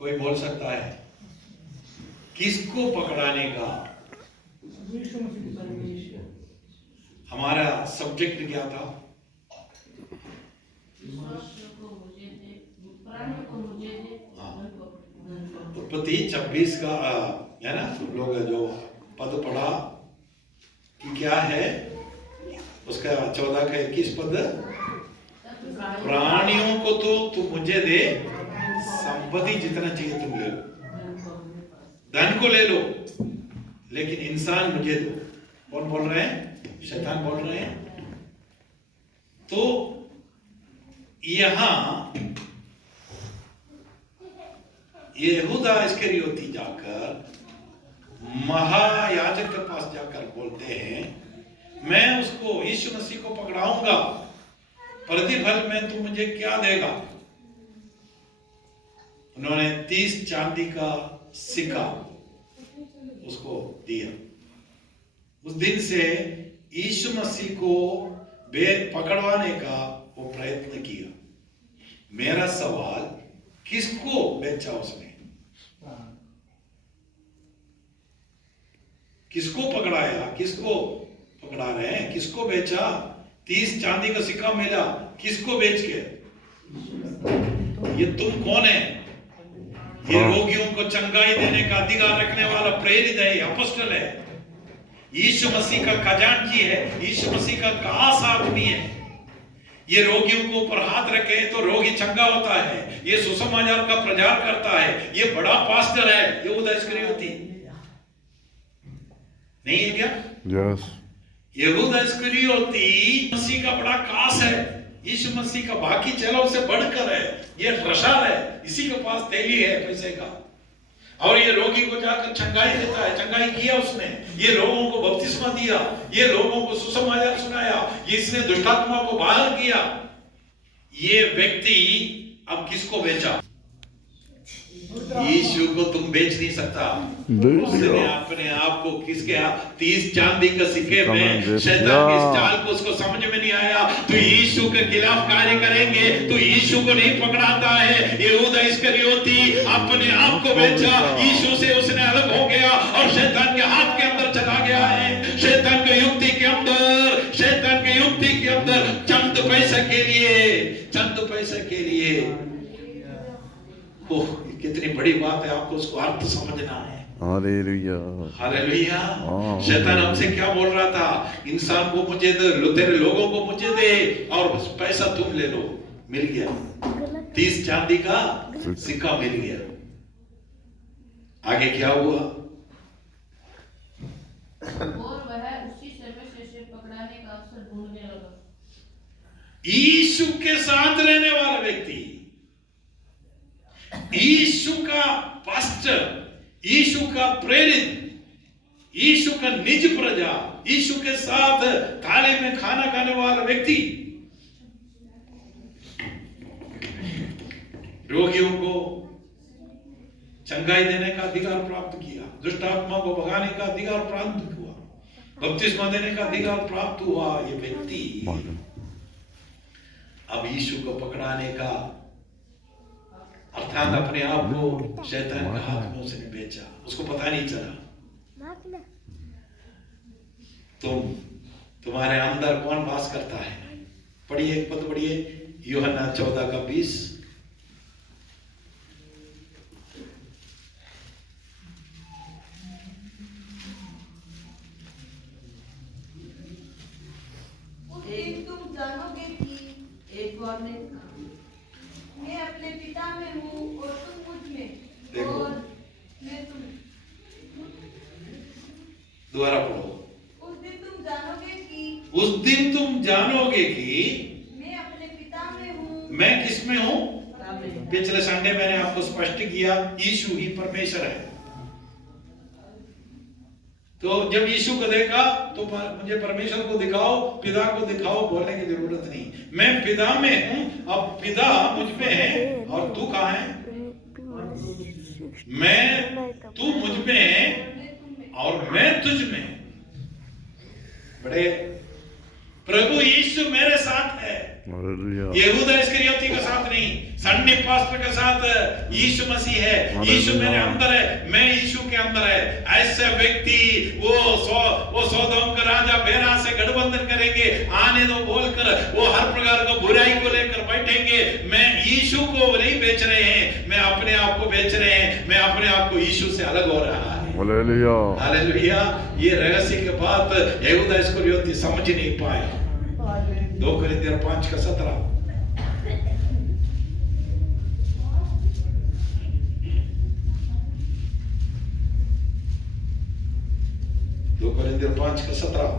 कोई बोल सकता है किसको पकड़ाने का? परमेश्वर। हमारा सब्जेक्ट क्या था? उत्पत्ति 26 का है ना, तुम लोग जो पद पढ़ा कि क्या है उसका 14 का 21 पद, प्राणियों को तो तू मुझे दे, संपत्ति जितना चाहिए तुम ले लो, धन को ले लो, लेकिन इंसान मुझे दो। कौन बोल रहे हैं? शैतान बोल रहे हैं। तो यहां यहूदा इस्करियोती जाकर महायाजक के पास जाकर बोलते हैं, मैं उसको यीशु मसीह को पकड़ाऊंगा, प्रतिफल में तू मुझे क्या देगा? उन्होंने 30 चांदी का सिक्का उसको दिया। उस दिन से यीशु मसीह को पकड़वाने का वो प्रयत्न किया। मेरा सवाल, किसको बेचा उसने? किसको पकड़ाया? किसको पकड़ा रहे हैं? किसको बेचा? 30 चांदी का सिक्का मिला, किसको बेच के? ये तुम कौन है? ये रोगियों को चंगाई देने का अधिकार रखने वाला प्रेरित है, अपोस्टल है, यीशु मसीह का खजांची है, यीशु मसीह का खास आदमी है। ये रोगियों को ऊपर हाथ रखे तो रोगी चंगा होता है, ये सुसमाचार का प्रचार करता है, ये बड़ा पास्टर है यहूदा इस्करियोती, नहीं है क्या? यस। यहूदा इस्करियोती मसीह का बड़ा खास है, यीशु मसीह का बाकी चेलों से बढ़कर है, ये रशाल है, इसी के पास थैली है पैसे का, और ये रोगी को जाकर चंगाई देता है। चंगाई किया उसने, ये लोगों को बपतिस्मा दिया, ये लोगों को सुसमाचार सुनाया, इसने दुष्टात्मा को बाहर किया। ये व्यक्ति अब किसको बेचा? यीशु को तुम बेच नहीं सकता। उसने अपने आप को किसके 30 चांदी का सिक्के में, शैतान की इस चाल को उसको समझ में नहीं आया। तो यीशु के खिलाफ कार्य करेंगे तो यीशु को नहीं पकड़ाता है। यहूदा इस्करियोती अपने आप को बेचा, यीशु से उसने अलग हो गया और शैतान के हाथ के अंदर चला गया है। शैतान की युक्ति के अंदर, शैतान की युक्ति के अंदर चंद पैसे के लिए, चंद पैसे के लिए। ओह, कितनी बड़ी बात है, आपको उसको अर्थ समझना है। Hallelujah, hallelujah. शैतान हमसे क्या बोल रहा था? इंसान को मुझे दे, तेरे लोगों को मुझे दे और पैसा तुम ले लो। मिल गया, 30 चांदी का सिक्का मिल गया। आगे क्या हुआ? और वह उसी समय से पकड़ाने का अवसर ढूंढने लगा। यीशु के साथ रहने वाला व्यक्ति, यीशु का पास्टर, यीशु का प्रेरित, यीशु का निज प्रजा, यीशु के साथ थाली में खाना खाने वाला व्यक्ति रोगियों को चंगाई देने का अधिकार प्राप्त किया, दुष्ट आत्मा को भगाने का अधिकार प्राप्त हुआ, बपतिस्मा देने का अधिकार प्राप्त हुआ। ये व्यक्ति अब यीशु को पकड़ाने का, अर्थात अपने आप को शैतान के हाथ में उसने बेचा, उसको पता नहीं चला। तुम्हारे अंदर कौन वास करता है? पढ़िए, एक पद पढ़िए, यूहन्ना 14 का 20। तुम जानोगे कि एक और ने मैं अपने पिता में हूँ और तुम मुझ में, देखो। और मैं तुम। दोबारा पढ़ो। उस दिन तुम जानोगे कि, उस दिन तुम जानोगे कि मैं अपने पिता में हूँ। मैं किस में हूं? आमीन। पिछले संडे मैंने आपको स्पष्ट किया, यीशु ही परमेश्वर है। तो जब यीशु को देखा तो मुझे परमेश्वर को दिखाओ, पिता को दिखाओ, बोलने की जरूरत नहीं। मैं पिता में हूं, अब पिता मुझ में है और तू कहां है? तू मुझ में और मैं तुझ में। बड़े प्रभु यीशु मेरे साथ है, यहूदा इस्करियोती के साथ नहीं, संडे पास्टर के साथ यीशु मसीह है। यीशु मेरे अंदर है, मैं यीशु के अंदर है। ऐसे व्यक्ति वो सोदोम का राजा बेरा से गठबंधन करेंगे, आने दो बोलकर वो हर प्रकार का बुराई को लेकर बैठेंगे। मैं यीशु को नहीं बेच रहे हैं, मैं अपने आप को बेच रहे हैं। मैं अपने आप को यीशु से अलग हो रहा है। Hallelujah, hallelujah. ये रहस्य के बात यहूदा इस्करियोती समझ नहीं पाया। 2 कोरिन्थियर 5:17।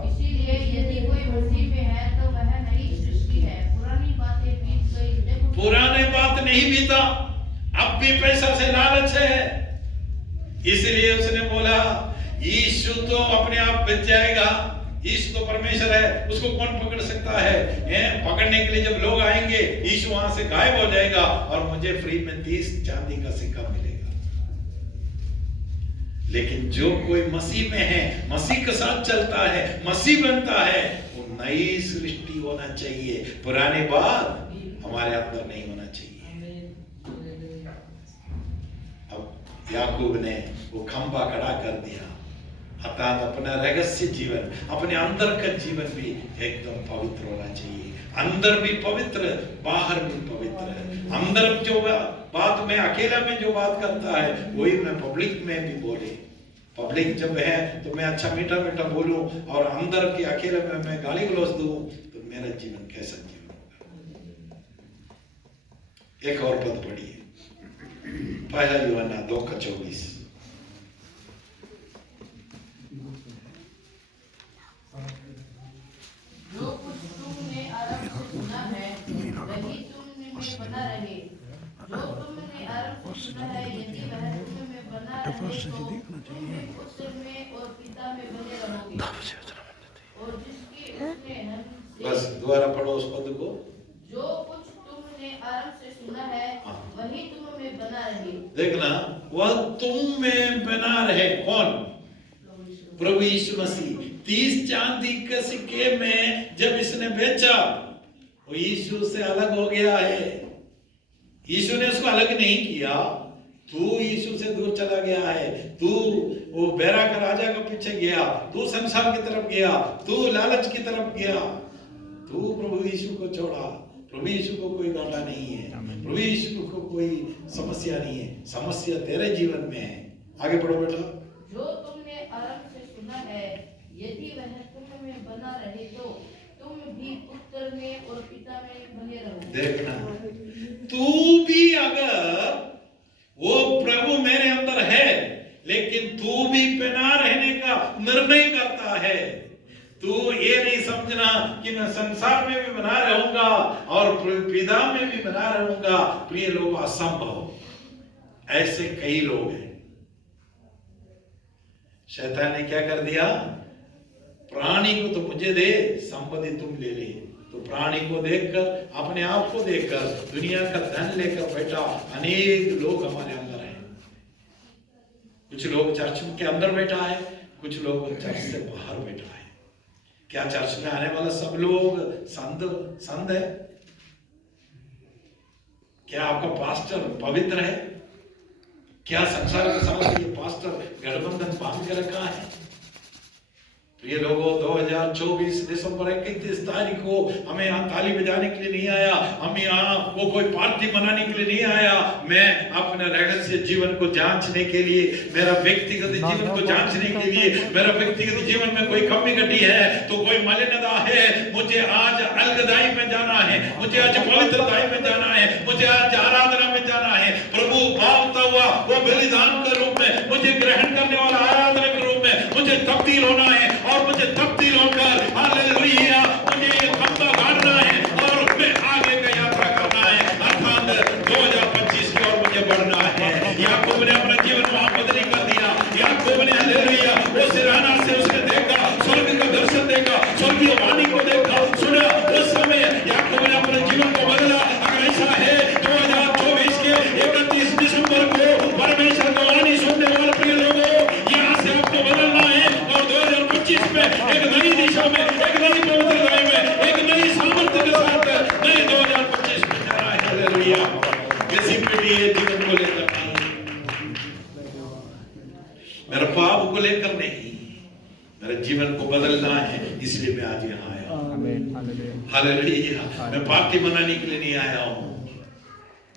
इसीलिए यदि कोई मसीह में है तो वह नई सृष्टि है, पुरानी बातें बीत गई। पुराने बात नहीं बीता, अब भी पैसा से लालच है। इसलिए उसने बोला यीशु तो अपने आप बच जाएगा, यीशु तो परमेश्वर है, उसको कौन पकड़ सकता है? पकड़ने के लिए जब लोग आएंगे यीशु वहां से गायब हो जाएगा और मुझे फ्री में 30 चांदी का सिक्का मिलेगा। लेकिन जो कोई मसीह में है, मसीह के साथ चलता है, मसीह बनता है, वो नई सृष्टि होना चाहिए। पुरानी बात हमारे अंदर नहीं होना चाहिए। अब याकूब ने वो खंबा खड़ा कर दिया, अर्थात अपना रहस्य जीवन, अपने अंदर का जीवन भी एकदम पवित्र होना चाहिए। अंदर भी पवित्र, बाहर भी पवित्र। अंदर जो बात मैं अकेला में जो बात करता है वही मैं पब्लिक में भी बोले। पब्लिक जब है तो मैं अच्छा मीठा मीठा बोलूं और अंदर के अकेले में मैं गाली गलौज दूं तो मेरा जीवन कैसा जीवन होगा? एक और पद पढ़िए, 1 यूहन्ना 2:24। जो कुछ तुमने आरंभ से सुना है वही तुम में बना रहे। जो तुमने आरंभ से सुना है यदि वह तुम में बना रहे तो तुम भी पुत्र में और पिता में बने रहोगे। और जिसकी उसने हमसे, बस दोबारा पढ़ो उस पद को। जो कुछ तुमने आरंभ से सुना है वही तुम में बना रहे। देखना, वह तुम में बना रहे। कौन? प्रभु यीशु मसीह। 30 चांदी के सिक्के में जब इसने बेचा, वो यीशु से अलग हो गया है। यीशु ने उसको अलग नहीं किया, तू यीशु से दूर चला गया है। तू वो बेरा का राजा के पीछे गया, तू संसार की तरफ गया, तू लालच की तरफ गया, तू प्रभु यीशु को छोड़ा। प्रभु यीशु को कोई घाटा नहीं है, प्रभु यीशु को कोई समस्या नहीं है। समस्या तेरे जीवन में है। आगे पढ़ो बेटा। जो तुमने आरंभ से सुना है यदि वह तुम में बना रहे तो तुम भी पुत्र में और पिता में बने रहो। देखना, तू भी अगर वो प्रभु मेरे अंदर है लेकिन तू भी बना रहने का निर्णय करता है, तू ये नहीं समझना कि मैं संसार में भी बना रहूंगा और पिता में भी बना रहूंगा। प्रिय लोग, असंभव। ऐसे कई लोग हैं। शैतान ने क्या कर दिया? प्राणी को तो मुझे दे, संपत्ति तुम ले ले। तो प्राणी को देखकर, अपने आप को देखकर दुनिया का धन लेकर बैठा अनेक लोग हमारे अंदर हैं। कुछ लोग चर्च के अंदर बैठा है, कुछ लोग चर्च से बाहर बैठा है। क्या चर्च में आने वाला सब लोग संत है? क्या आपका पास्टर पवित्र है? क्या संसार के साथ ये पास्टर गठबंधन बांध के रखा है? प्रिय लोगों, 2024 दिसंबर 31 तारीख को हमें यहाँ ताली बजाने के लिए नहीं आया, हम यहाँ वो कोई पार्टी मनाने के लिए नहीं आया। मैं अपने रहस्य जीवन को जांचने के लिए, मेरा व्यक्तिगत जीवन को जांचने के लिए, मेरा व्यक्तिगत जीवन में कोई कमी घटी है तो कोई मलिनता है, मुझे आज अलगदाई में जाना है, मुझे आज पवित्रताई में जाना है, मुझे आज आराधना में जाना है। प्रभु भावता हुआ वो बलिदान के रूप में मुझे ग्रहण करने वाला आराधना के रूप में मुझे तब्दील होना है और मुझे तब्दील होकर हालेलुया मुझे ये खंबा गाड़ना है और मैं आगे का यात्रा करना है, अर्थात 2025 की ओर मुझे बढ़ना है। याकूब ने अपना जीवन वहां बदली कर दिया। याकूब ने हालेलुया वो सिराना से उसने देखा, स्वर्ग का दर्शन देखा, स्वर्गीय वाणी को देखा, सुना। उस समय याकूब ने अपने जीवन को बदला। अगर ऐसा है 2024 के 31 दिसंबर को परमेश्वर का वाणी इसलिए मैं आज यहाँ आया हूँ। आमीन, हालेलुया। हालेलुया। मैं पार्टी मनाने के लिए नहीं आया हूँ,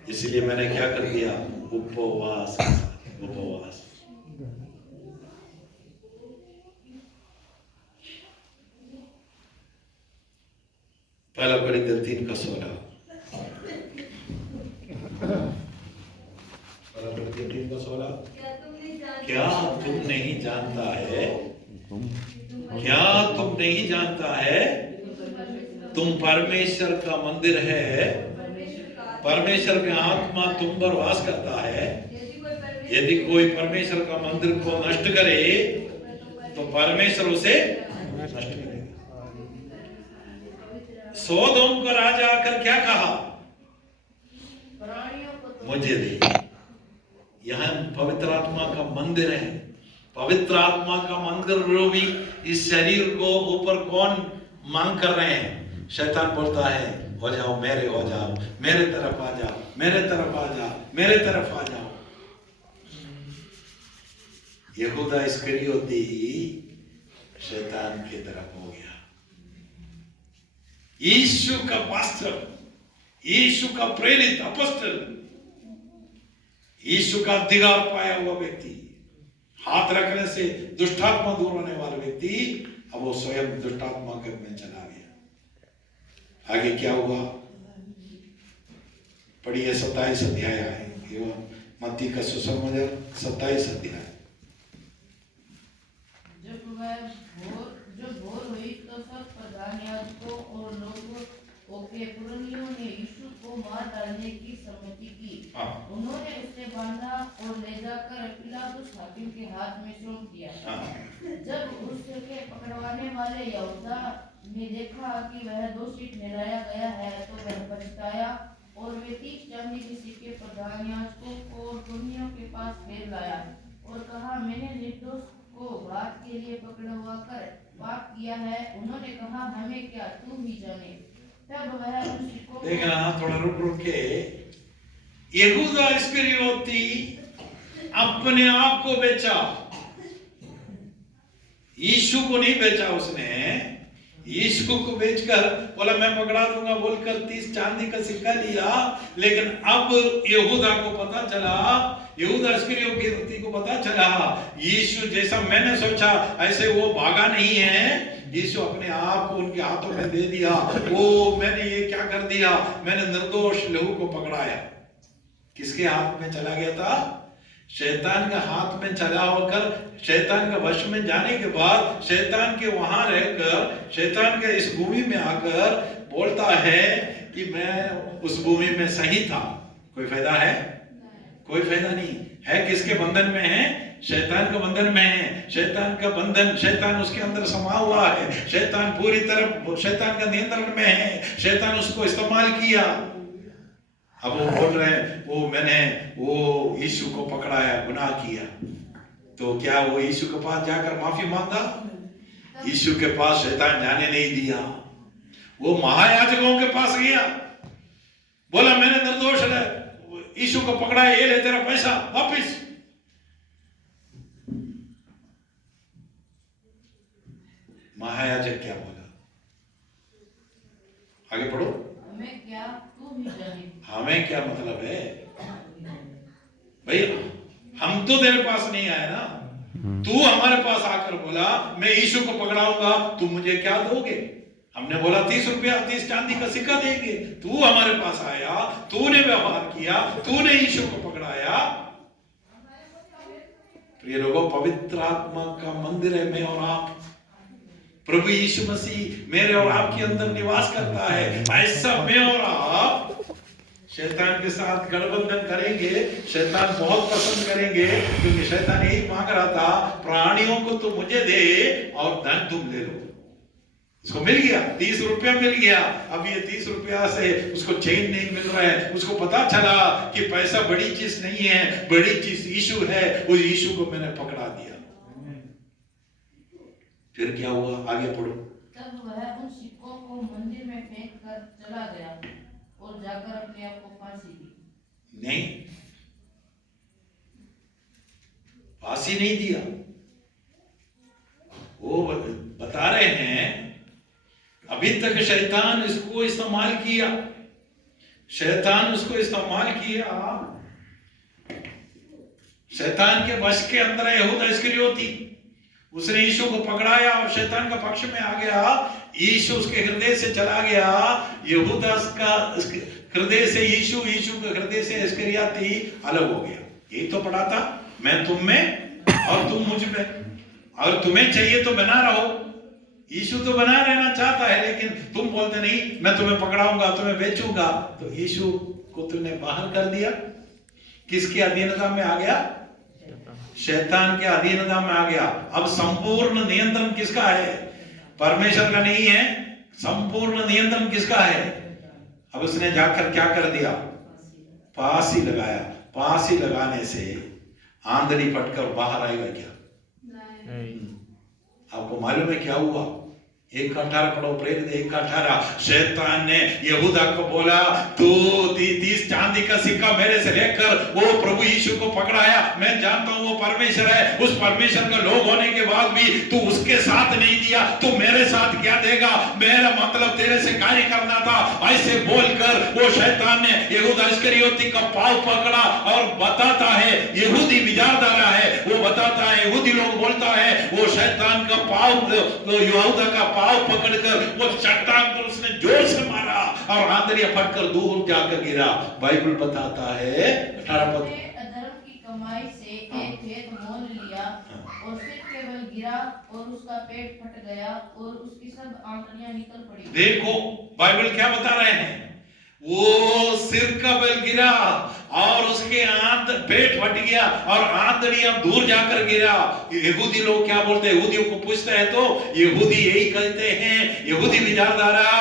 इसलिए मैंने क्या कर दिया, उपवास। उपवास। पहला कोरिन्थियर 3:16। पहला कोरिन्थियर 3:16। क्या तुम नहीं जानता है, क्या तुम नहीं जानता है तुम परमेश्वर का मंदिर है, परमेश्वर की आत्मा तुम पर वास करता है। यदि कोई परमेश्वर का मंदिर को नष्ट करे तो परमेश्वर उसे नष्ट करेगा। सोदोम का राजा आकर क्या कहा, मुझे दे। यहाँ पवित्र आत्मा का मंदिर है, पवित्र आत्मा का मंदिर भी इस शरीर को ऊपर कौन मांग कर रहे हैं? शैतान बोलता है, हो जाओ मेरे, हो जाओ मेरे तरफ आ जाओ, मेरे तरफ आ जाओ, मेरे तरफ आ जाओ। यहूदा इस्करियोती शैतान की तरफ हो गया। यीशु का पास्टर, यीशु का प्रेरित अपोस्टल, यीशु का अधिकार पाया हुआ व्यक्ति, हाथ रखने से दुष्टात्मा दूर होने वाला व्यक्ति, अब वो स्वयं दुष्टात्मा के में चला गया। आगे क्या हुआ पढ़िए, 27 अध्याय है मत्ती का सुसमाचार 27 अध्याय। जब भोर हुई तो सब प्रधान याजकों और लोगों के पुरनियों ने यीशु को मार डालने की सम्मति की। उन्होंने उसे बांधा और ले जाकर पिलातुस हाकिम के हाथ में सौंप दिया। जब उसके पकड़वाने वाले यहूदा ने देखा कि वह दोषी ठहराया गया है तो वह पछताया और वे 30 चांदी के सिक्के प्रधान याजकों और पुरनियों के पास फेर लाया और कहा, मैंने निर्दोष को घात के लिए पकड़वा कर पाप किया है। उन्होंने कहा, हमें क्या, तू ही जाने। तब वह उन सिक्कों को देखना, थोड़ा रुक के, यहूदा इस्करियोती अपने आप को बेचा, यीशु को नहीं बेचा। उसने यीशु को बेचकर बोला मैं पकड़ा दूंगा बोलकर 30 चांदी का सिक्का लिया। लेकिन अब यहूदा को पता चला, यहूदा इस्करियोती को पता चला, यीशु जैसा मैंने सोचा ऐसे वो भागा नहीं है। यीशु अपने आप को उनके हाथों में दे दिया। वो मैंने ये क्या कर दिया, मैंने निर्दोष लहू को पकड़ाया। किसके हाथ में चला गया था? शैतान का हाथ में चला होकर, शैतान का वश में जाने के बाद, शैतान के वहां रहकर, शैतान के इस भूमि में आकर बोलता है कि मैं उस भूमि में सही था। कोई फायदा है? कोई फायदा नहीं है। किसके बंधन में है? शैतान के बंधन में है। शैतान का बंधन, शैतान उसके अंदर समा हुआ है। शैतान पूरी तरह शैतान का नियंत्रण में है। शैतान उसको इस्तेमाल किया। अब वो बोल रहे हैं वो मैंने वो यीशु को पकड़ाया, गुनाह किया। तो क्या वो यीशु के पास जाकर माफी मांगा? यीशु के पास शैतान जाने नहीं दिया। वो महायाजकों के पास गया, बोला मैंने निर्दोष है, यीशु को पकड़ा, ये ले तेरा पैसा वापिस। महायाजक क्या बोला? आगे पढ़ो। हमें क्या, तू ही जाने। हमें क्या मतलब है भाई, हम तो तेरे पास नहीं आए ना। तू हमारे पास आकर बोला मैं यीशु को पकड़ाऊंगा, तू मुझे क्या दोगे? हमने बोला 30 रुपया, 30 चांदी का सिक्का देंगे। तू हमारे पास आया, तूने व्यवहार किया, तूने यीशु को पकड़ाया। प्रिय लोगों, पवित्र आत्मा का मंदिर है मैं और आप। प्रभु यीशु मसीह मेरे और आपके अंदर निवास करता है। ऐसा मैं और आप शैतान के साथ गठबंधन करेंगे, शैतान बहुत पसंद करेंगे, क्योंकि शैतान यही मांग रहा था, प्राणियों को तो मुझे दे और धन तुम ले लो। उसको मिल गया, 30 रुपया मिल गया। अब ये 30 रुपया से उसको चैन नहीं मिल रहा है। उसको पता चला कि पैसा बड़ी चीज नहीं है, बड़ी चीज यीशु है। उस यीशु को मैंने पकड़ा दिया। फिर क्या हुआ? आगे पढ़ो। तब वह उन सिक्कों को मंदिर में फेंक कर चला गया और जाकर अपने आप को फांसी दी। नहीं, फांसी नहीं दिया। वो बता रहे हैं अभी तक शैतान इसको इस्तेमाल किया, शैतान उसको इस्तेमाल किया। शैतान के वश के अंदर यहूदा इस्करियोती, उसने यीशु को पकड़ाया और शैतान का पक्ष में आ गया। यीशु उसके हृदय से चला गया, यहूदा का हृदय से यीशु, यीशु के हृदय से इस्करियोती अलग हो गया। यही तो पढ़ा था, मैं तुम में और तुम मुझ में, और तुम्हें चाहिए तो बना रहो। यीशु तो बना रहना चाहता है, लेकिन तुम बोलते नहीं मैं तुम्हें पकड़ाऊंगा, तुम्हें बेचूंगा। तो यीशु को तुमने बाहर कर दिया। किसकी अधीनता में आ गया? शैतान के अधीनता में आ गया। अब संपूर्ण नियंत्रण किसका है? परमेश्वर का नहीं है। संपूर्ण नियंत्रण किसका है? अब उसने जाकर क्या कर दिया? फांसी लगाया। फांसी लगाने से आंधड़ी फटकर बाहर आएगा क्या? आपको मालूम है क्या हुआ? 1:18 पढ़ो, प्रेरित 1:18। शैतान ने यहूदा को बोला, तू 30 चांदी का सिक्का मेरे से लेकर वो प्रभु यीशु को पकड़ाया। मैं जानता हूं वो परमेश्वर है, उस परमेश्वर का लोग होने के बाद भी तू उसके साथ नहीं दिया, तू मेरे साथ क्या देगा? मेरा मतलब तेरे से कार्य करना था। ऐसे बोलकर वो शैतान ने यहूदा इस्करियोती का पांव पकड़ा और बताता है, यहूदी विचारधारा है, वो बताता है, यहूदी लोग बोलता है, वो शैतान का पांव, यहूदा का पांव पकड़कर वो चट्टान पर उसने जोर से मारा और आंधड़िया फटकर दूर जाकर गिरा। बाइबल बताता है 18 पद, अधर्म की कमाई से एक खेत मोल लिया और फिर केवल गिरा और उसका पेट फट गया और उसकी सब आंतड़ियां निकल पड़ी। देखो बाइबल क्या बता रहे हैं? वो सिर का बल गिरा और उसके पेट फट गया और आंतड़ियां दूर जाकर गिरा। यहूदी लोग क्या बोलते हैं? यहूदियों को पूछते हैं तो यहूदी यही कहते हैं, यहूदी विचारधारा,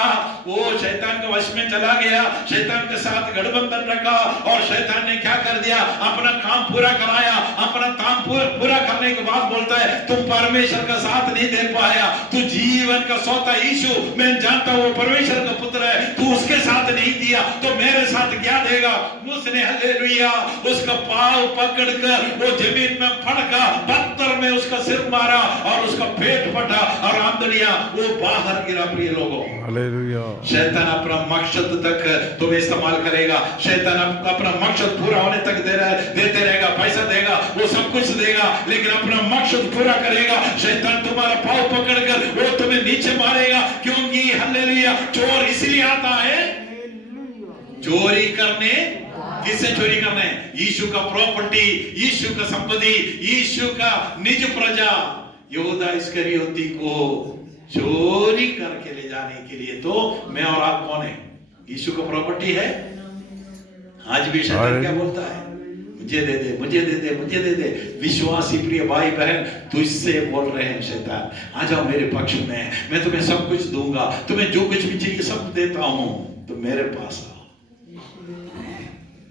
वो शैतान के वश में चला गया, शैतान के साथ गठबंधन रखा और शैतान ने क्या कर दिया? अपना काम पूरा कराया। अपना काम पूरा करने के बाद बोलता है, तुम परमेश्वर का साथ नहीं दे पाया, तू जीवन का सौता यीशु, मैं जानता हूं वो परमेश्वर का पुत्र है, तू उसके साथ नहीं दिया तो मेरे साथ क्या देगा? उसने हालेलुया उसका पांव पकड़कर वो जमीन में फड़का, पत्थर में उसका सिर मारा और उसका पेट फटा और आंतड़ियां वो बाहर गिरा। प्रिय लोगों, हालेलुया। शैतान अपना मकसद तक तुम्हें इस्तेमाल करेगा। शैतान अपना मकसद पूरा होने तक देते रहेगा, पैसा देगा, वो सब कुछ देगा, लेकिन अपना मकसद पूरा करेगा। शैतान तुम्हारा पांव पकड़कर वो तुम्हें नीचे मारेगा, क्योंकि हालेलुया चोर इसलिए आता है चोरी करने। किससे चोरी करना है? यीशु का प्रॉपर्टी, यीशु का संपत्ति, यीशु का निज प्रजा। यहूदा इस्करियोती को चोरी करके ले जाने के लिए तो मैं और आप कौन है? यीशु का प्रॉपर्टी है। आज भी शैतान क्या बोलता है? मुझे दे दे, मुझे दे दे, मुझे दे दे। विश्वासी प्रिय भाई बहन तुझसे बोल रहे हैं शैतान, आ जाओ मेरे पक्ष में, मैं तुम्हें सब कुछ दूंगा, तुम्हें जो कुछ भी चाहिए सब देता हूं, तो मेरे पास आओ।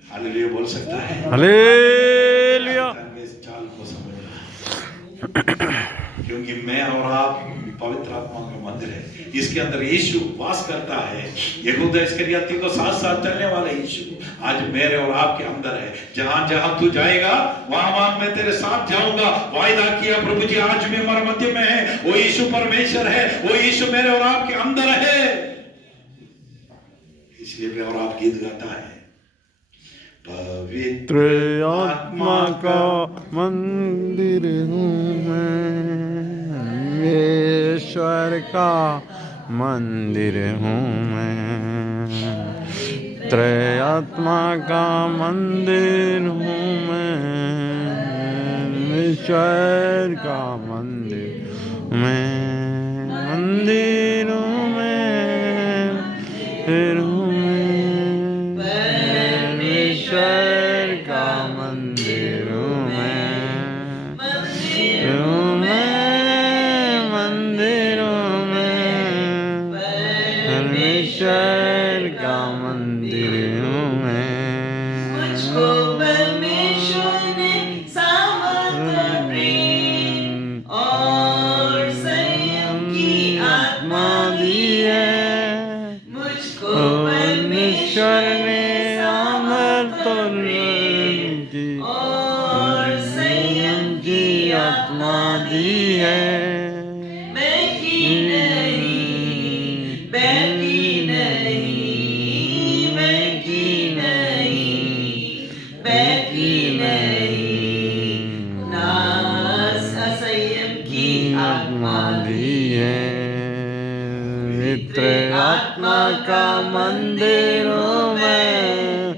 हालेलुया बोल सकता है? हालेलुया। इस चाल को समझना, क्योंकि मैं और आप पवित्र आत्मा का मंदिर है, इसके अंदर यीशु वास करता है। यहूदा इस्करियोती को साथ साथ चलने वाला यीशु आज मेरे और आपके अंदर है। जहां जहां तू जाएगा वहां मैं तेरे साथ जाऊंगा। वायदा किया प्रभु जी आज भी हमारे मध्य में है। वो यीशु परमेश्वर है, वो यीशु मेरे और आपके अंदर है। इसलिए मैं और आप गीत गाता है, पवित्र आत्मा का मंदिर हूँ मैं, ईश्वर का मंदिर हूँ मैं, त्रय आत्मा का मंदिर हूँ मैं, ईश्वर का मंदिर मैं, मंदिर हूँ मैं, फिर हूँ ईश्वर का मंदिर हूँ मैं, मंदिर हूँ मैं, ईश्वर का मंदिर हूँ मैं। मुझको परमेश्वर ने सामर्थ्य और संयम की आत्मा दी है। मुझको परमेश्वर ने और संयम की आत्मा दी है। मैं की नहीं पवित्र आत्मा का मंदिर हूँ मैं,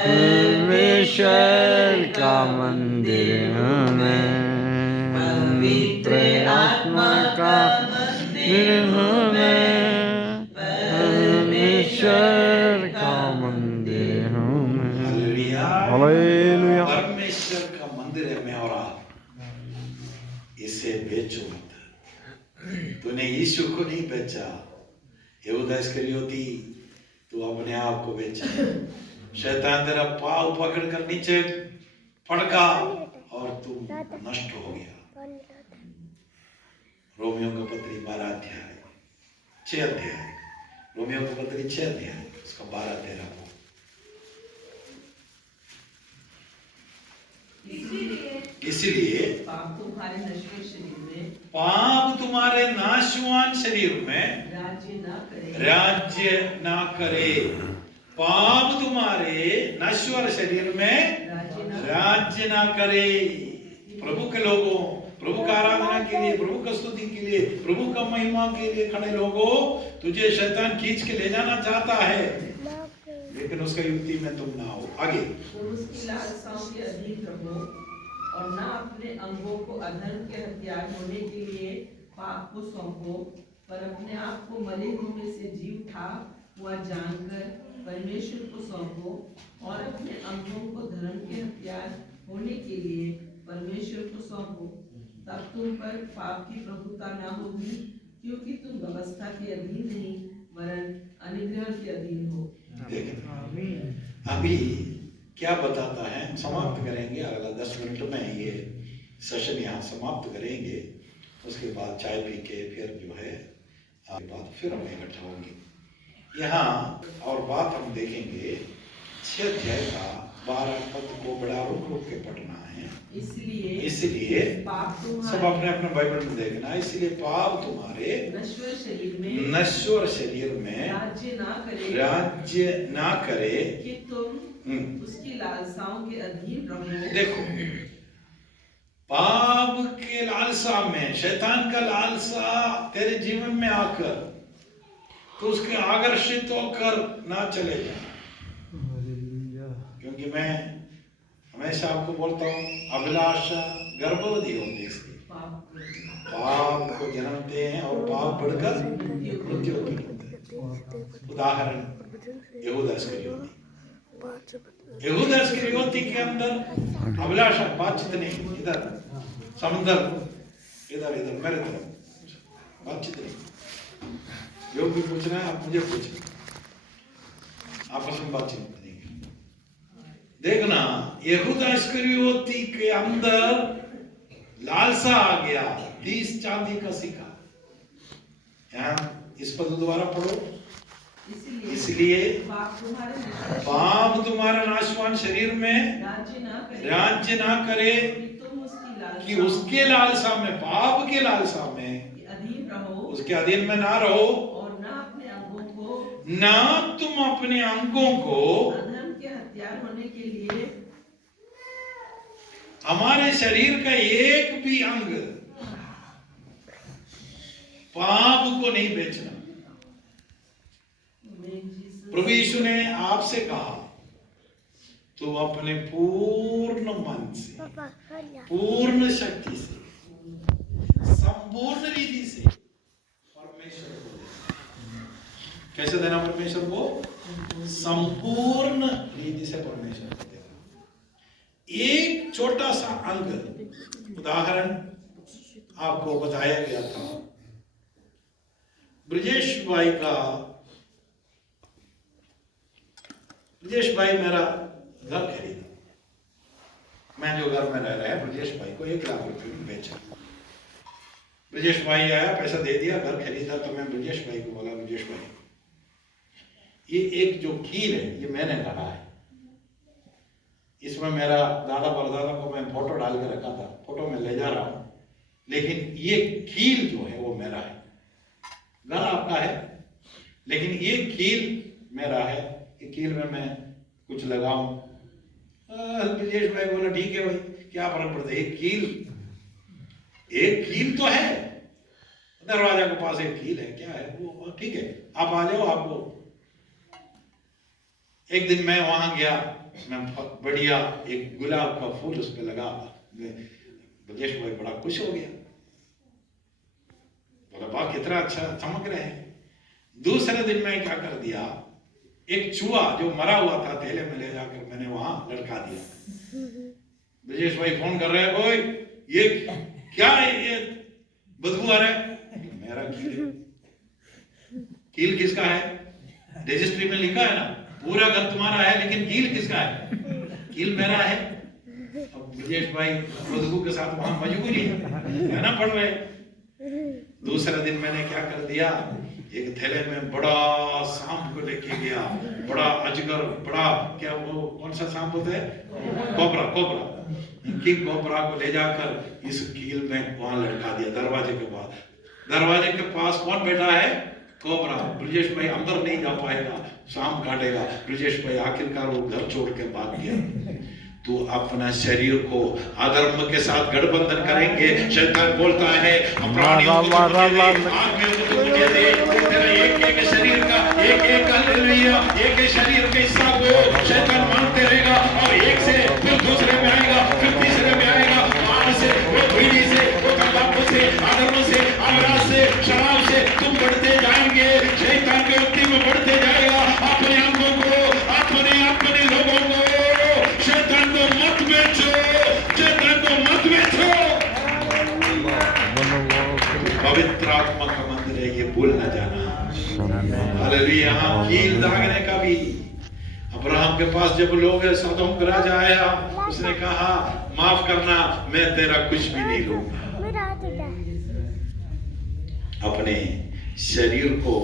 परमेश्वर का मंदिर हूँ मैं, पवित्र आत्मा का मंदिर हूँ मैं, परमेश्वर का मंदिर हूँ मैं। हालेलुया। परमेश्वर का मंदिर है मैं और आप। इसे बेचो मत। तूने यीशु को नहीं बेचा, यहूदा इस्करियोती तू अपने आप को बेचा। शैतान तेरा पाँव पकड़कर नीचे पटका और तू नष्ट हो गया। रोमियो का पत्री 12 अध्याय 6 अध्याय, रोमियो का पत्री 6 अध्याय उसका 12-13। इसलिए पाप तुम्हारे नश्वर शरीर में, पाप तुम्हारे नाशवान शरीर में राज्य ना करे। पाप तुम्हारे नश्वर शरीर में राज्य ना करे। प्रभु के लोगों, प्रभु का आराधना के लिए, प्रभु का स्तुति के लिए, प्रभु का महिमा के लिए खड़े लोगों, तुझे शैतान खींच के ले जाना चाहता है, लेकिन उसका युक्ति में तुम ना हो। आगे, तुम उसकी लालसाओं के अधीन रहो और ना अपने अंगों को अधर्म के हथियार होने के लिए पाप को सौंपो, पर अपने आप को मरे हुए में से जी उठा हुआ जानकर परमेश्वर को सौंपो, और अपने अंगों को धर्म के हथियार होने के लिए परमेश्वर को सौंपो। तब तुम पर पाप की प्रभुता ना होगी, क्योंकि तुम व्यवस्था के अधीन नहीं वरन अनुग्रह के अधीन हो। अभी क्या बताता है, हम समाप्त करेंगे अगला 10 मिनट में ये सेशन यहाँ समाप्त करेंगे। उसके बाद चाय पी के फिर जो है आगे बात फिर हम इकट्ठा होंगे। यहाँ और बात हम देखेंगे 6 अध्याय का 12 पद को बड़ा रुक रुक के पढ़ना है। इसलिए पाप सब अपने अपने बाइबल में देखना। इसलिए पाप तुम्हारे नश्वर शरीर में राज्य ना करे कि तुम उसकी लालसाओं के अधीन रहो। देखो, पाप के लालसा में, शैतान का लालसा तेरे जीवन में आकर तो उसके आकर्षित होकर ना चले जाए। क्योंकि मैं हमेशा आपको बोलता हूँ, अभिलाषा गर्भवती होती है, इसलिए पाप को जन्मते हैं और पाप बढ़कर मृत्यु होती। उदाहरण यहूदा इस्करियोती के अंदर अभिलाषा, बातचीत नहीं, इधर समंदर, इधर इधर मेरे तरफ बातचीत नहीं। जो भी पूछना है आप मुझे पूछें, आपस में बातचीत नहीं। देखना, यहूदा इस्करियोती के अंदर लालसा आ गया, 30 चांदी का सिक्का। यहाँ इस पद दोबारा पढ़ो। इसलिए पाप तुम्हारा नाशवान शरीर में राज्य ना करे कि उसके लालसा में, पाप के लालसा में अधीन रहो, उसके अधीन में ना रहो, और ना अपने अंगों को, ना तुम अपने अंगों को अधर्म के हथियार होने के लिए, हमारे शरीर का एक भी अंग पाप को नहीं बेचना। प्रभु यीशु ने आपसे कहा, तो अपने पूर्ण मन से, पूर्ण शक्ति से, संपूर्ण रीति से परमेश्वर को देना। कैसे देना परमेश्वर को? संपूर्ण रीति से परमेश्वर को देना। एक छोटा सा अंग, उदाहरण आपको बताया गया था, ब्रजेश भाई मेरा घर खरीदा। मैं जो घर में रह रहा है, ब्रजेश भाई को 1 लाख रुपए में बेचा। ब्रजेश भाई आया, पैसा दे दिया, घर खरीदा। तो मैं ब्रजेश भाई को बोला, ब्रजेश भाई, ये एक जो कील है ये मैंने गढ़ा है, इसमें मेरा दादा परदादा को मैं फोटो डाल के रखा था, फोटो में ले जा रहा हूं, लेकिन ये कील जो है वो मेरा है। घर आपका है, लेकिन ये कील मेरा है, ये कील में मैं कुछ लगाऊं। ब्रजेश भाई बोला, ठीक है भाई, क्या फर्क पड़ता है, एक कील तो है। दरवाजा के पास एक कील है, क्या है वो, ठीक है आप आ जाओ। आपको एक दिन मैं वहां गया, मैं बढ़िया एक गुलाब का फूल उस पे लगा, ब्रजेश भाई बड़ा खुश हो गया, बोला वाह कितना अच्छा चमक रहे हैं। दूसरे दिन मैं क्या कर दिया, एक चूहा जो मरा हुआ था थैले में ले जाकर मैंने वहां लटका दिया। ब्रजेश भाई फोन कर रहे हैं, कोई ये क्या है, ये बदबू आ रहा है। मेरा कील किसका है, रजिस्ट्री में लिखा है ना, पूरा घर तुम्हारा है, लेकिन कील किसका है, कील मेरा है। अब ब्रजेश भाई बदबू के साथ वहां मजबूरी है ना, पड़ रहे। दूसरा दिन मैंने क्या कर दिया, एक थैले में बड़ा सांप को लेके गया, बड़ा अजगर, बड़ा क्या वो कौन सा सांप होता है, कोबरा, किंग कोबरा को ले जाकर इस कील में वहां लटका दिया दरवाजे के पास। दरवाजे के पास कौन बैठा है, कोबरा। ब्रजेश भाई अंदर नहीं जा पाएगा, सांप काटेगा। ब्रजेश भाई आखिरकार वो घर छोड़ के भाग गया। तो अपना शरीर को अधर्म के साथ गठबंधन करेंगे, शैतान बोलता है प्राणियों को मुझे दे, तेरा एक शरीर का एक हालेलुया, एक शरीर के हिस्सा को शैतान मानते रहेगा, और एक से फिर दूसरे में आएगा, फिर तीसरे में आएगा, मार से, वो भीड़ी से, वो तंबाकू से, अधर्म से, अमराज से, शराब से तुम बढ़ते जाएंगे, शैतान के व्यक्ति में बढ़ते जाएगा। अपने आंखों को, अपने लोगों को शैतान को मत बेचो, शैतान को मत बेचो। पवित्र आत्मा का मंदिर है, ये भूल न जाना। हालेलुया। यहाँ कील दागने का भी, अब्राहम के पास जब लोग सदोम का राजा आया, उसने कहा माफ करना, मैं तेरा कुछ भी नहीं लूंगा। अपने शरीर को,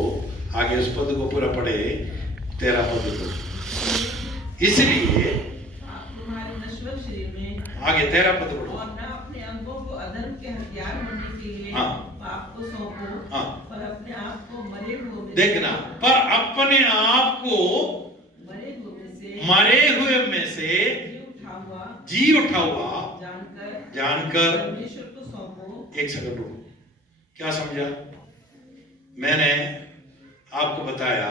आगे उस पद को पूरा पढ़े, 13 पद को, इसलिए तुम्हारे नश्वर शरीर में, आगे 13 पद पढ़ो, और न अपने अंगों को अधर्म के हथियार बनने के लिए पाप को सौंपो, पर अपने आप को मरे हुए में, देखना, पर अपने आप को मरे हुए में से जी उठा हुआ जानकर परमेश्वर को सौंपो। एक सेकंड रुको, क्या समझा? मैंने आपको बताया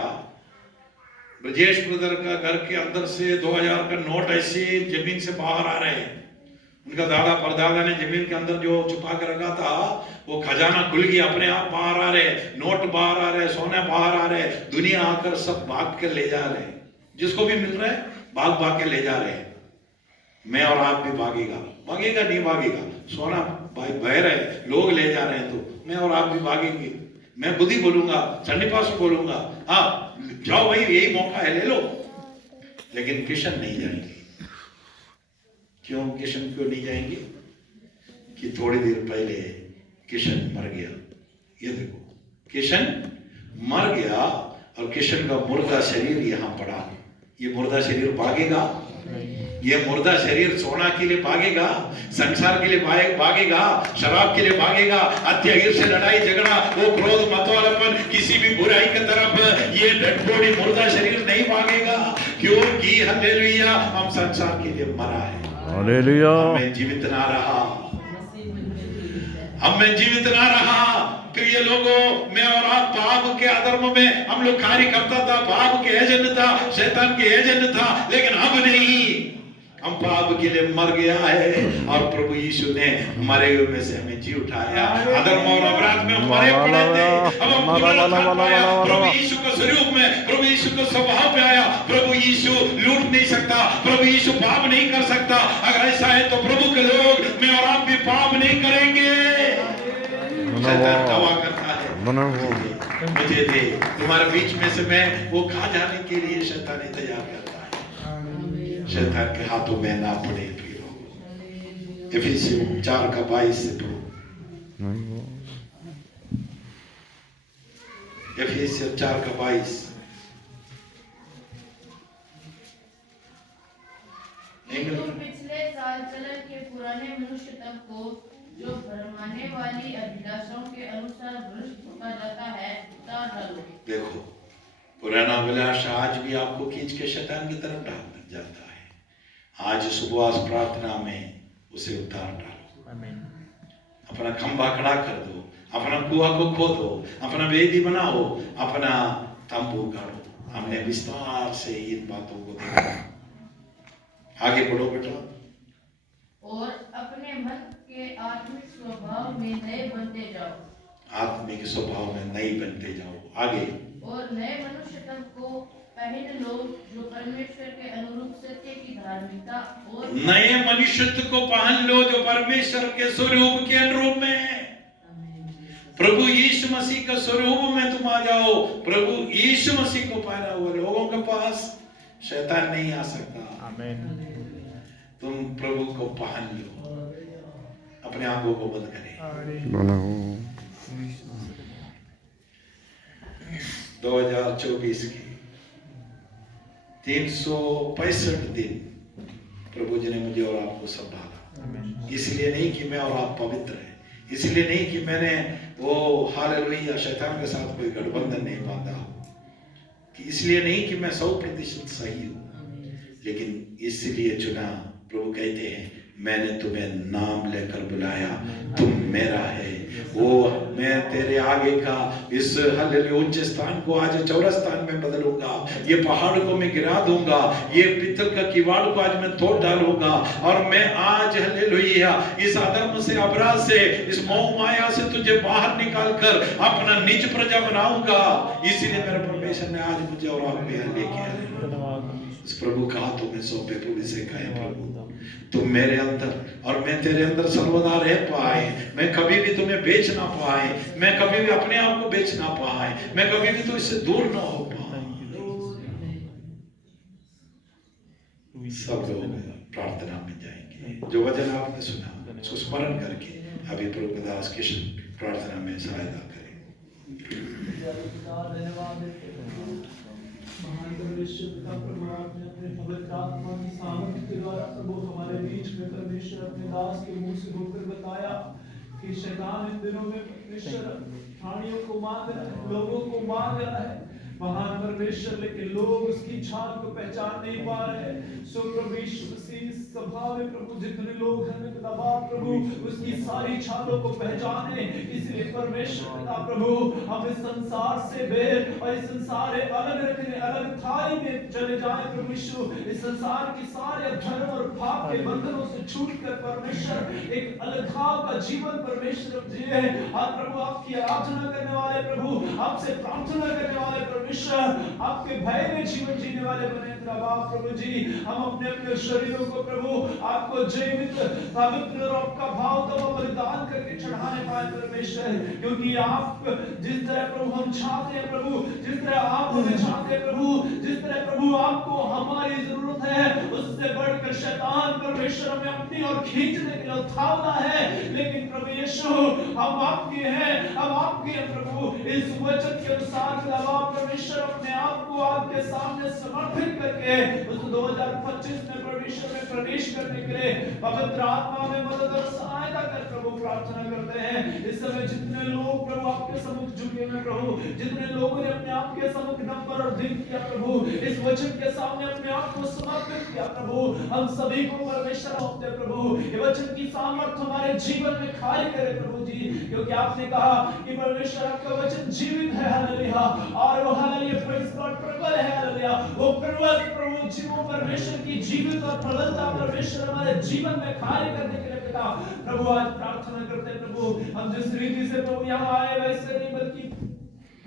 ब्रजेश ब्रदर का घर के अंदर से 2000 का नोट ऐसे जमीन से बाहर आ रहे हैं। उनका दादा परदादा ने जमीन के अंदर जो छुपा कर रखा था, वो खजाना खुल गया, अपने आप बाहर आ रहे, नोट बाहर आ रहे, सोने बाहर आ रहे, दुनिया आकर सब भाग के ले जा रहे हैं। जिसको भी मिल रहा है भाग भाग के ले जा रहे हैं। मैं और आप भी भागेगा नहीं भागेगा, सोना भाई बह रहे, लोग ले जा रहे हैं, तो मैं और आप भी भागेंगे। मैं खुद ही बोलूंगा, संडे पास बोलूंगा, हाँ जाओ भाई यही मौका है, ले लो। लेकिन किशन नहीं जाएंगे। क्यों किशन क्यों नहीं जाएंगे? कि थोड़ी देर पहले किशन मर गया। ये देखो, किशन मर गया और किशन का मुर्दा शरीर यहाँ पड़ा। ये मुर्दा शरीर भागेगा? ये मुर्दा शरीर सोना के लिए भागेगा, संसार के लिए भागेगा, शराब के लिए भागेगा, हत्या से लड़ाई झगड़ा, वो क्रोध मतवालापन, किसी भी बुराई की तरफ ये डेड बॉडी मुर्दा शरीर नहीं भागेगा। क्योंकि हालेलुया हम संसार के लिए मरा है, हालेलुया हमें जीवित ना रहा, हमें जीवित ना रहा। प्रिय लोगों, मैं और आप पाप के अधर्म में हम लोग कार्य करता था, पाप के एजेंट था, शैतान के एजेंट था, लेकिन अब नहीं, हम पाप के लिए मर गया है और प्रभु यीशु ने मरे हुए में से हमें जी उठाया। अधर्म और अपराध में हम मरे पड़े थे, अब हम पुनरुत्थान पाया प्रभु यीशु के स्वरूप में, प्रभु यीशु के स्वभाव में आया। प्रभु यीशु लूट नहीं सकता, प्रभु यीशु पाप नहीं कर सकता। अगर ऐसा है तो प्रभु के लोग, मैं और आप भी पाप नहीं करेंगे। शैतान दावा करता है मुझे दे, तुम्हारे बीच में से मैं वो खा जाने के लिए शैतान इंतजार करता है। शैतान के हाथों में ना पड़े। एफिसियों 4:22 से पढ़ो, एफिसियों 4:22। पिछले साल चलन के पुराने मनुष्य तक को, जो भरमाने वाली अभिलाषाओं के अनुसार भ्रष्ट होता जाता है, उतार डालो। देखो, पुराना अभिलाषा आज भी आपको खींच के शैतान की तरफ डाल जाता है। आज सुबह प्रार्थना में उसे उतार डालो, अपना खंभा खड़ा कर दो, अपना कुआं को खोदो, अपना वेदी बनाओ, अपना तंबू गाड़ो। हमने विस्तार से इन बातों को देखा। आगे बढ़ो बेटा। और अपने मन के आत्मिक स्वभाव में नए बनते जाओ। आत्मिक स्वभाव में नए बनते जाओ। आगे। और नए मनुष्य तन को पहन लो, जो परमेश्वर के अनुरूप सत्य की धार्मिकता और नए मनुष्यत्व को पहन लो, जो परमेश्वर के स्वरूप के अनुरूप में है। प्रभु यीशु मसीह का स्वरूप में तुम आ जाओ। प्रभु यीशु मसीह को पहना हुआ लोगों के पास शैतान नहीं आ सकता। आमीन। तुम प्रभु को पहन लो। अपने आंखों को बंद करें। बोलो 2024 की 365 दिन प्रभु जी ने मुझे और आपको संभाला। इसलिए नहीं कि मैं और आप पवित्र हैं, इसलिए नहीं कि मैंने वो हालेलुया शैतान के साथ कोई गठबंधन नहीं बांधा हो, कि इसलिए नहीं कि मैं 100% सही हूँ, लेकिन इसलिए चुना। प्रभु कहते हैं मैंने तुम्हें नाम लेकर बुलाया, तुम मेरा है। वो मैं तेरे आगे का इस हालेलुया उच्च स्थान को आज चौरस स्थान में बदलूंगा। ये पहाड़ को मैं गिरा दूंगा, ये पीतल का किवाड़ को आज मैं तोड़ डालूंगा। और मैं आज हालेलुया इस अधर्म से, अपराध से, इस मोह माया से तुझे बाहर निकाल कर अपना निज प्रजा बनाऊंगा। इसीलिए मेरे परमेश्वर ने आज मुझे और आपको यहाँ लेके आया। इस प्रभु का हाथों में सौंपे। प्रभु से कहे प्रभु तुम मेरे अंदर और मैं तेरे अंदर सर्वदा रह पाए। मैं कभी भी तुम्हें बेच ना पाए, मैं कभी भी अपने आप को बेच ना पाए, मैं कभी भी तुझसे दूर ना हो पाए। सब लोग प्रार्थना में जाएंगे। जो वचन आपने सुना उसको स्मरण करके अभी प्रभु के दास कृष्ण प्रार्थना में सहायता करें। महान परमेश्वर पिता प्रभु आपने अपने पवित्र आत्मा की सामर्थ्य के द्वारा प्रभु हमारे बीच में परमेश्वर अपने दास के मुंह से होकर बताया कि शैतान इन दिनों में परमेश्वर प्राणियों को मांग रहा है, लोगों को मांग रहा है महान परमेश्वर, लेकिन लोग उसकी छाल को पहचान नहीं पा रहे। सो प्रभु यीशु मसीह सभा में प्रभु जितने लोग हैं पिता प्रभु उसकी सारी छालों को पहचाने। इसलिए परमेश्वर पिता प्रभु हम इस संसार से बेर और इस संसार अलग रखने, अलग थाई में चले जाए प्रभु यीशु। इस संसार की सारे धर्म और पाप के बंधनों से छूटकर परमेश्वर एक अलग का जीवन परमेश्वर जिए। और प्रभु आपकी आराधना करने वाले प्रभु, आपसे प्रार्थना करने वाले परमेश्वर, आपके भय में जीवन जीने वाले बने प्रभु जी। हम अपने अपने शरीरों को प्रभु आपको जीवित पवित्र और आपका भाव का बलिदान करके चढ़ाने पाए परमेश्वर, क्योंकि आप जिस तरह प्रभु हम चाहते हैं प्रभु, जिस तरह आप हमें चाहते हैं प्रभु, जिस तरह प्रभु आपको हमारी जरूरत है, उससे बढ़कर शैतान परमेश्वर हमें अपनी ओर खींचने के लिए उतावला है। लेकिन प्रभु यीशु हम आपके हैं, हम आपके हैं प्रभु। इस वचन के अनुसार परमेश्वर अपने आप को आपके सामने समर्पित करके उस 2025 में परमेश्वर में प्रवेश करने के लिए पवित्र आत्मा में मदद और सहायता कर प्रभु प्रार्थना करते हैं। इस समय जितने लोग प्रभु आपके सम्मुख झुके हैं प्रभु, जितने लोगों ने अपने आप के सम्मुख नंबर और दिन किया प्रभु, इस वचन के सामने अपने आप को समर्पित किया प्रभु, हम सभी को परमेश्वर सौंपते प्रभु। ये वचन की सामर्थ्य हमारे जीवन में कार्य करे प्रभु जी, क्योंकि आपने कहा कि परमेश्वर आपका वचन जीवित है हालेलुया, और वो हालेलुया प्रेज़ गॉड प्रबल है हालेलुया। वो प्रबल प्रभु जीवों परमेश्वर की जीवित और प्रबलता परमेश्वर हमारे जीवन में कार्य करने के लिए पिता प्रभु आज प्रार्थना करते हैं प्रभु। हम जिस रीति से प्रभु यहाँ आए वैसे नहीं, बल्कि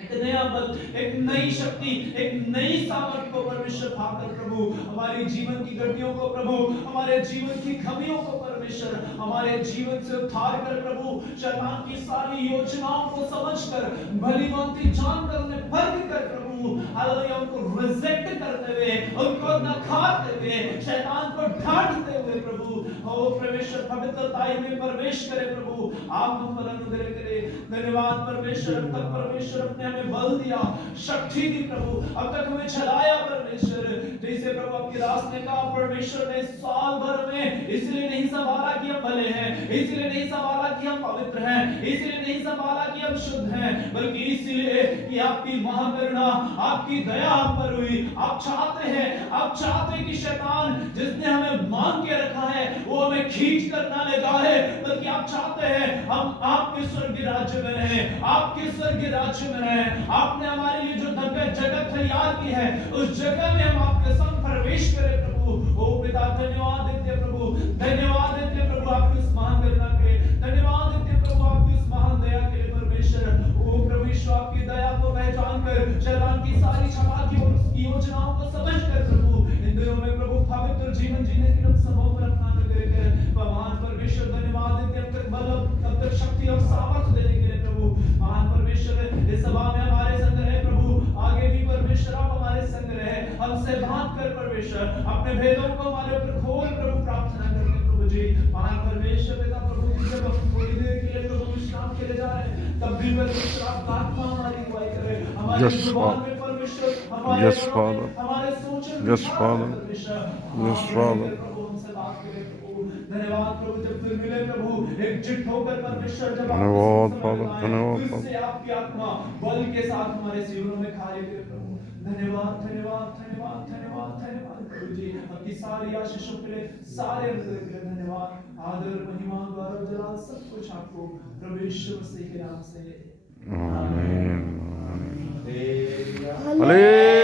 एक नया बल, एक नई शक्ति, एक नई सामर्थ को परमेश्वर पाकर प्रभु हमारे जीवन की गड्डियों को प्रभु, हमारे जीवन की कमियों को परमेश्वर हमारे जीवन से उतार कर प्रभु शैतान की सारी योजनाओं को समझकर भली भांति जानकर उन्हें परख कर प्रभु हालेलुया उनको रिजेक्ट करते हुए, उनको नकारते हुए, शैतान को डांटते हुए प्रभु ओ परमेश्वर पवित्रताई में प्रवेश करे प्रभु। आप हम पर अनुग्रह करे। धन्यवाद परमेश्वर, अब तक परमेश्वर अपने हमें बल दिया, शक्ति दी प्रभु, अब तक हमें चलाया परमेश्वर। जैसे प्रभु आपके दास ने कहा परमेश्वर ने साल भर में इसलिए नहीं संभाला कि हम भले हैं, इसलिए नहीं संभाला कि हम पवित्र हैं, इसलिए नहीं संभाला कि हम शुद्ध हैं, बल्कि इसलिए कि आपकी महाकरुणा, आपकी दया हम पर हुई। आप चाहते हैं कि शैतान जिसने हमें मान के रखा है वो वो हमें खींच कर ना ले जाए, बल्कि आप चाहते हैं हम आपके स्वर्गीय राज्य में रहें, आपके स्वर्गीय राज्य में रहें। आपने हमारे लिए जो जगह तैयार की है, उस जगह में हम आपके संग प्रवेश करें प्रभु। ओ पिता धन्यवाद देते हैं प्रभु, धन्यवाद देते हैं प्रभु आपकी उस महान करुणा के लिए, धन्यवाद देते हैं प्रभु आपकी उस महान दया के लिए परमेश्वर। ओ परमेश्वर आपकी दया को पहचान कर, शैतान की सारी छपा की और उसकी योजनाओं को समझ कर प्रभु इन दिनों में प्रभु पवित्र जीवन जीने के लिए सबों पर अपना अनुग्रह कर। महान परमेश्वर धन्यवाद देते हैं तक बल, तब तक शक्ति और सामर्थ्य देने के लिए प्रभु। महान परमेश्वर इस सभा में हमारे संग रहे प्रभु, आगे भी परमेश्वर आप हमारे संग रहे, हमसे बात कर परमेश्वर, अपने भेदों को हमारे ऊपर खोल प्रभु, प्रार्थना करते हैं प्रभु जी। महान परमेश्वर पिता प्रभु जी, जब हम थोड़ी देर के लिए प्रभु विश्राम के लिए जा रहे हैं, तब भी परमेश्वर आपका आत्मा हमारी अगुवाई करे, हमारी जुबान में परमेश्वर, हमारे Yes, Father. हमारे सोचने Yes, Father. Yes, Father. प्रभु हमसे बात करे प्रभु। धन्यवाद प्रभु, जब फिर मिले प्रभु एकजुट होकर परमेश्वर, जब धन्यवाद Father, धन्यवाद फिर Father. से आपकी आत्मा बल के साथ हमारे जीवनों में कार्य करे प्रभु। धन्यवाद धन्यवाद धन्यवाद धन्यवाद धन्यवाद प्रभु जी, आपकी सारी आशीषों के लिए, सारे अनुग्रह के लिए धन्यवाद। आदर महिमा गौरव जलाल सब कुछ आपको प्रभु यीशु मसीह के नाम से। आमीन। हालेलुया।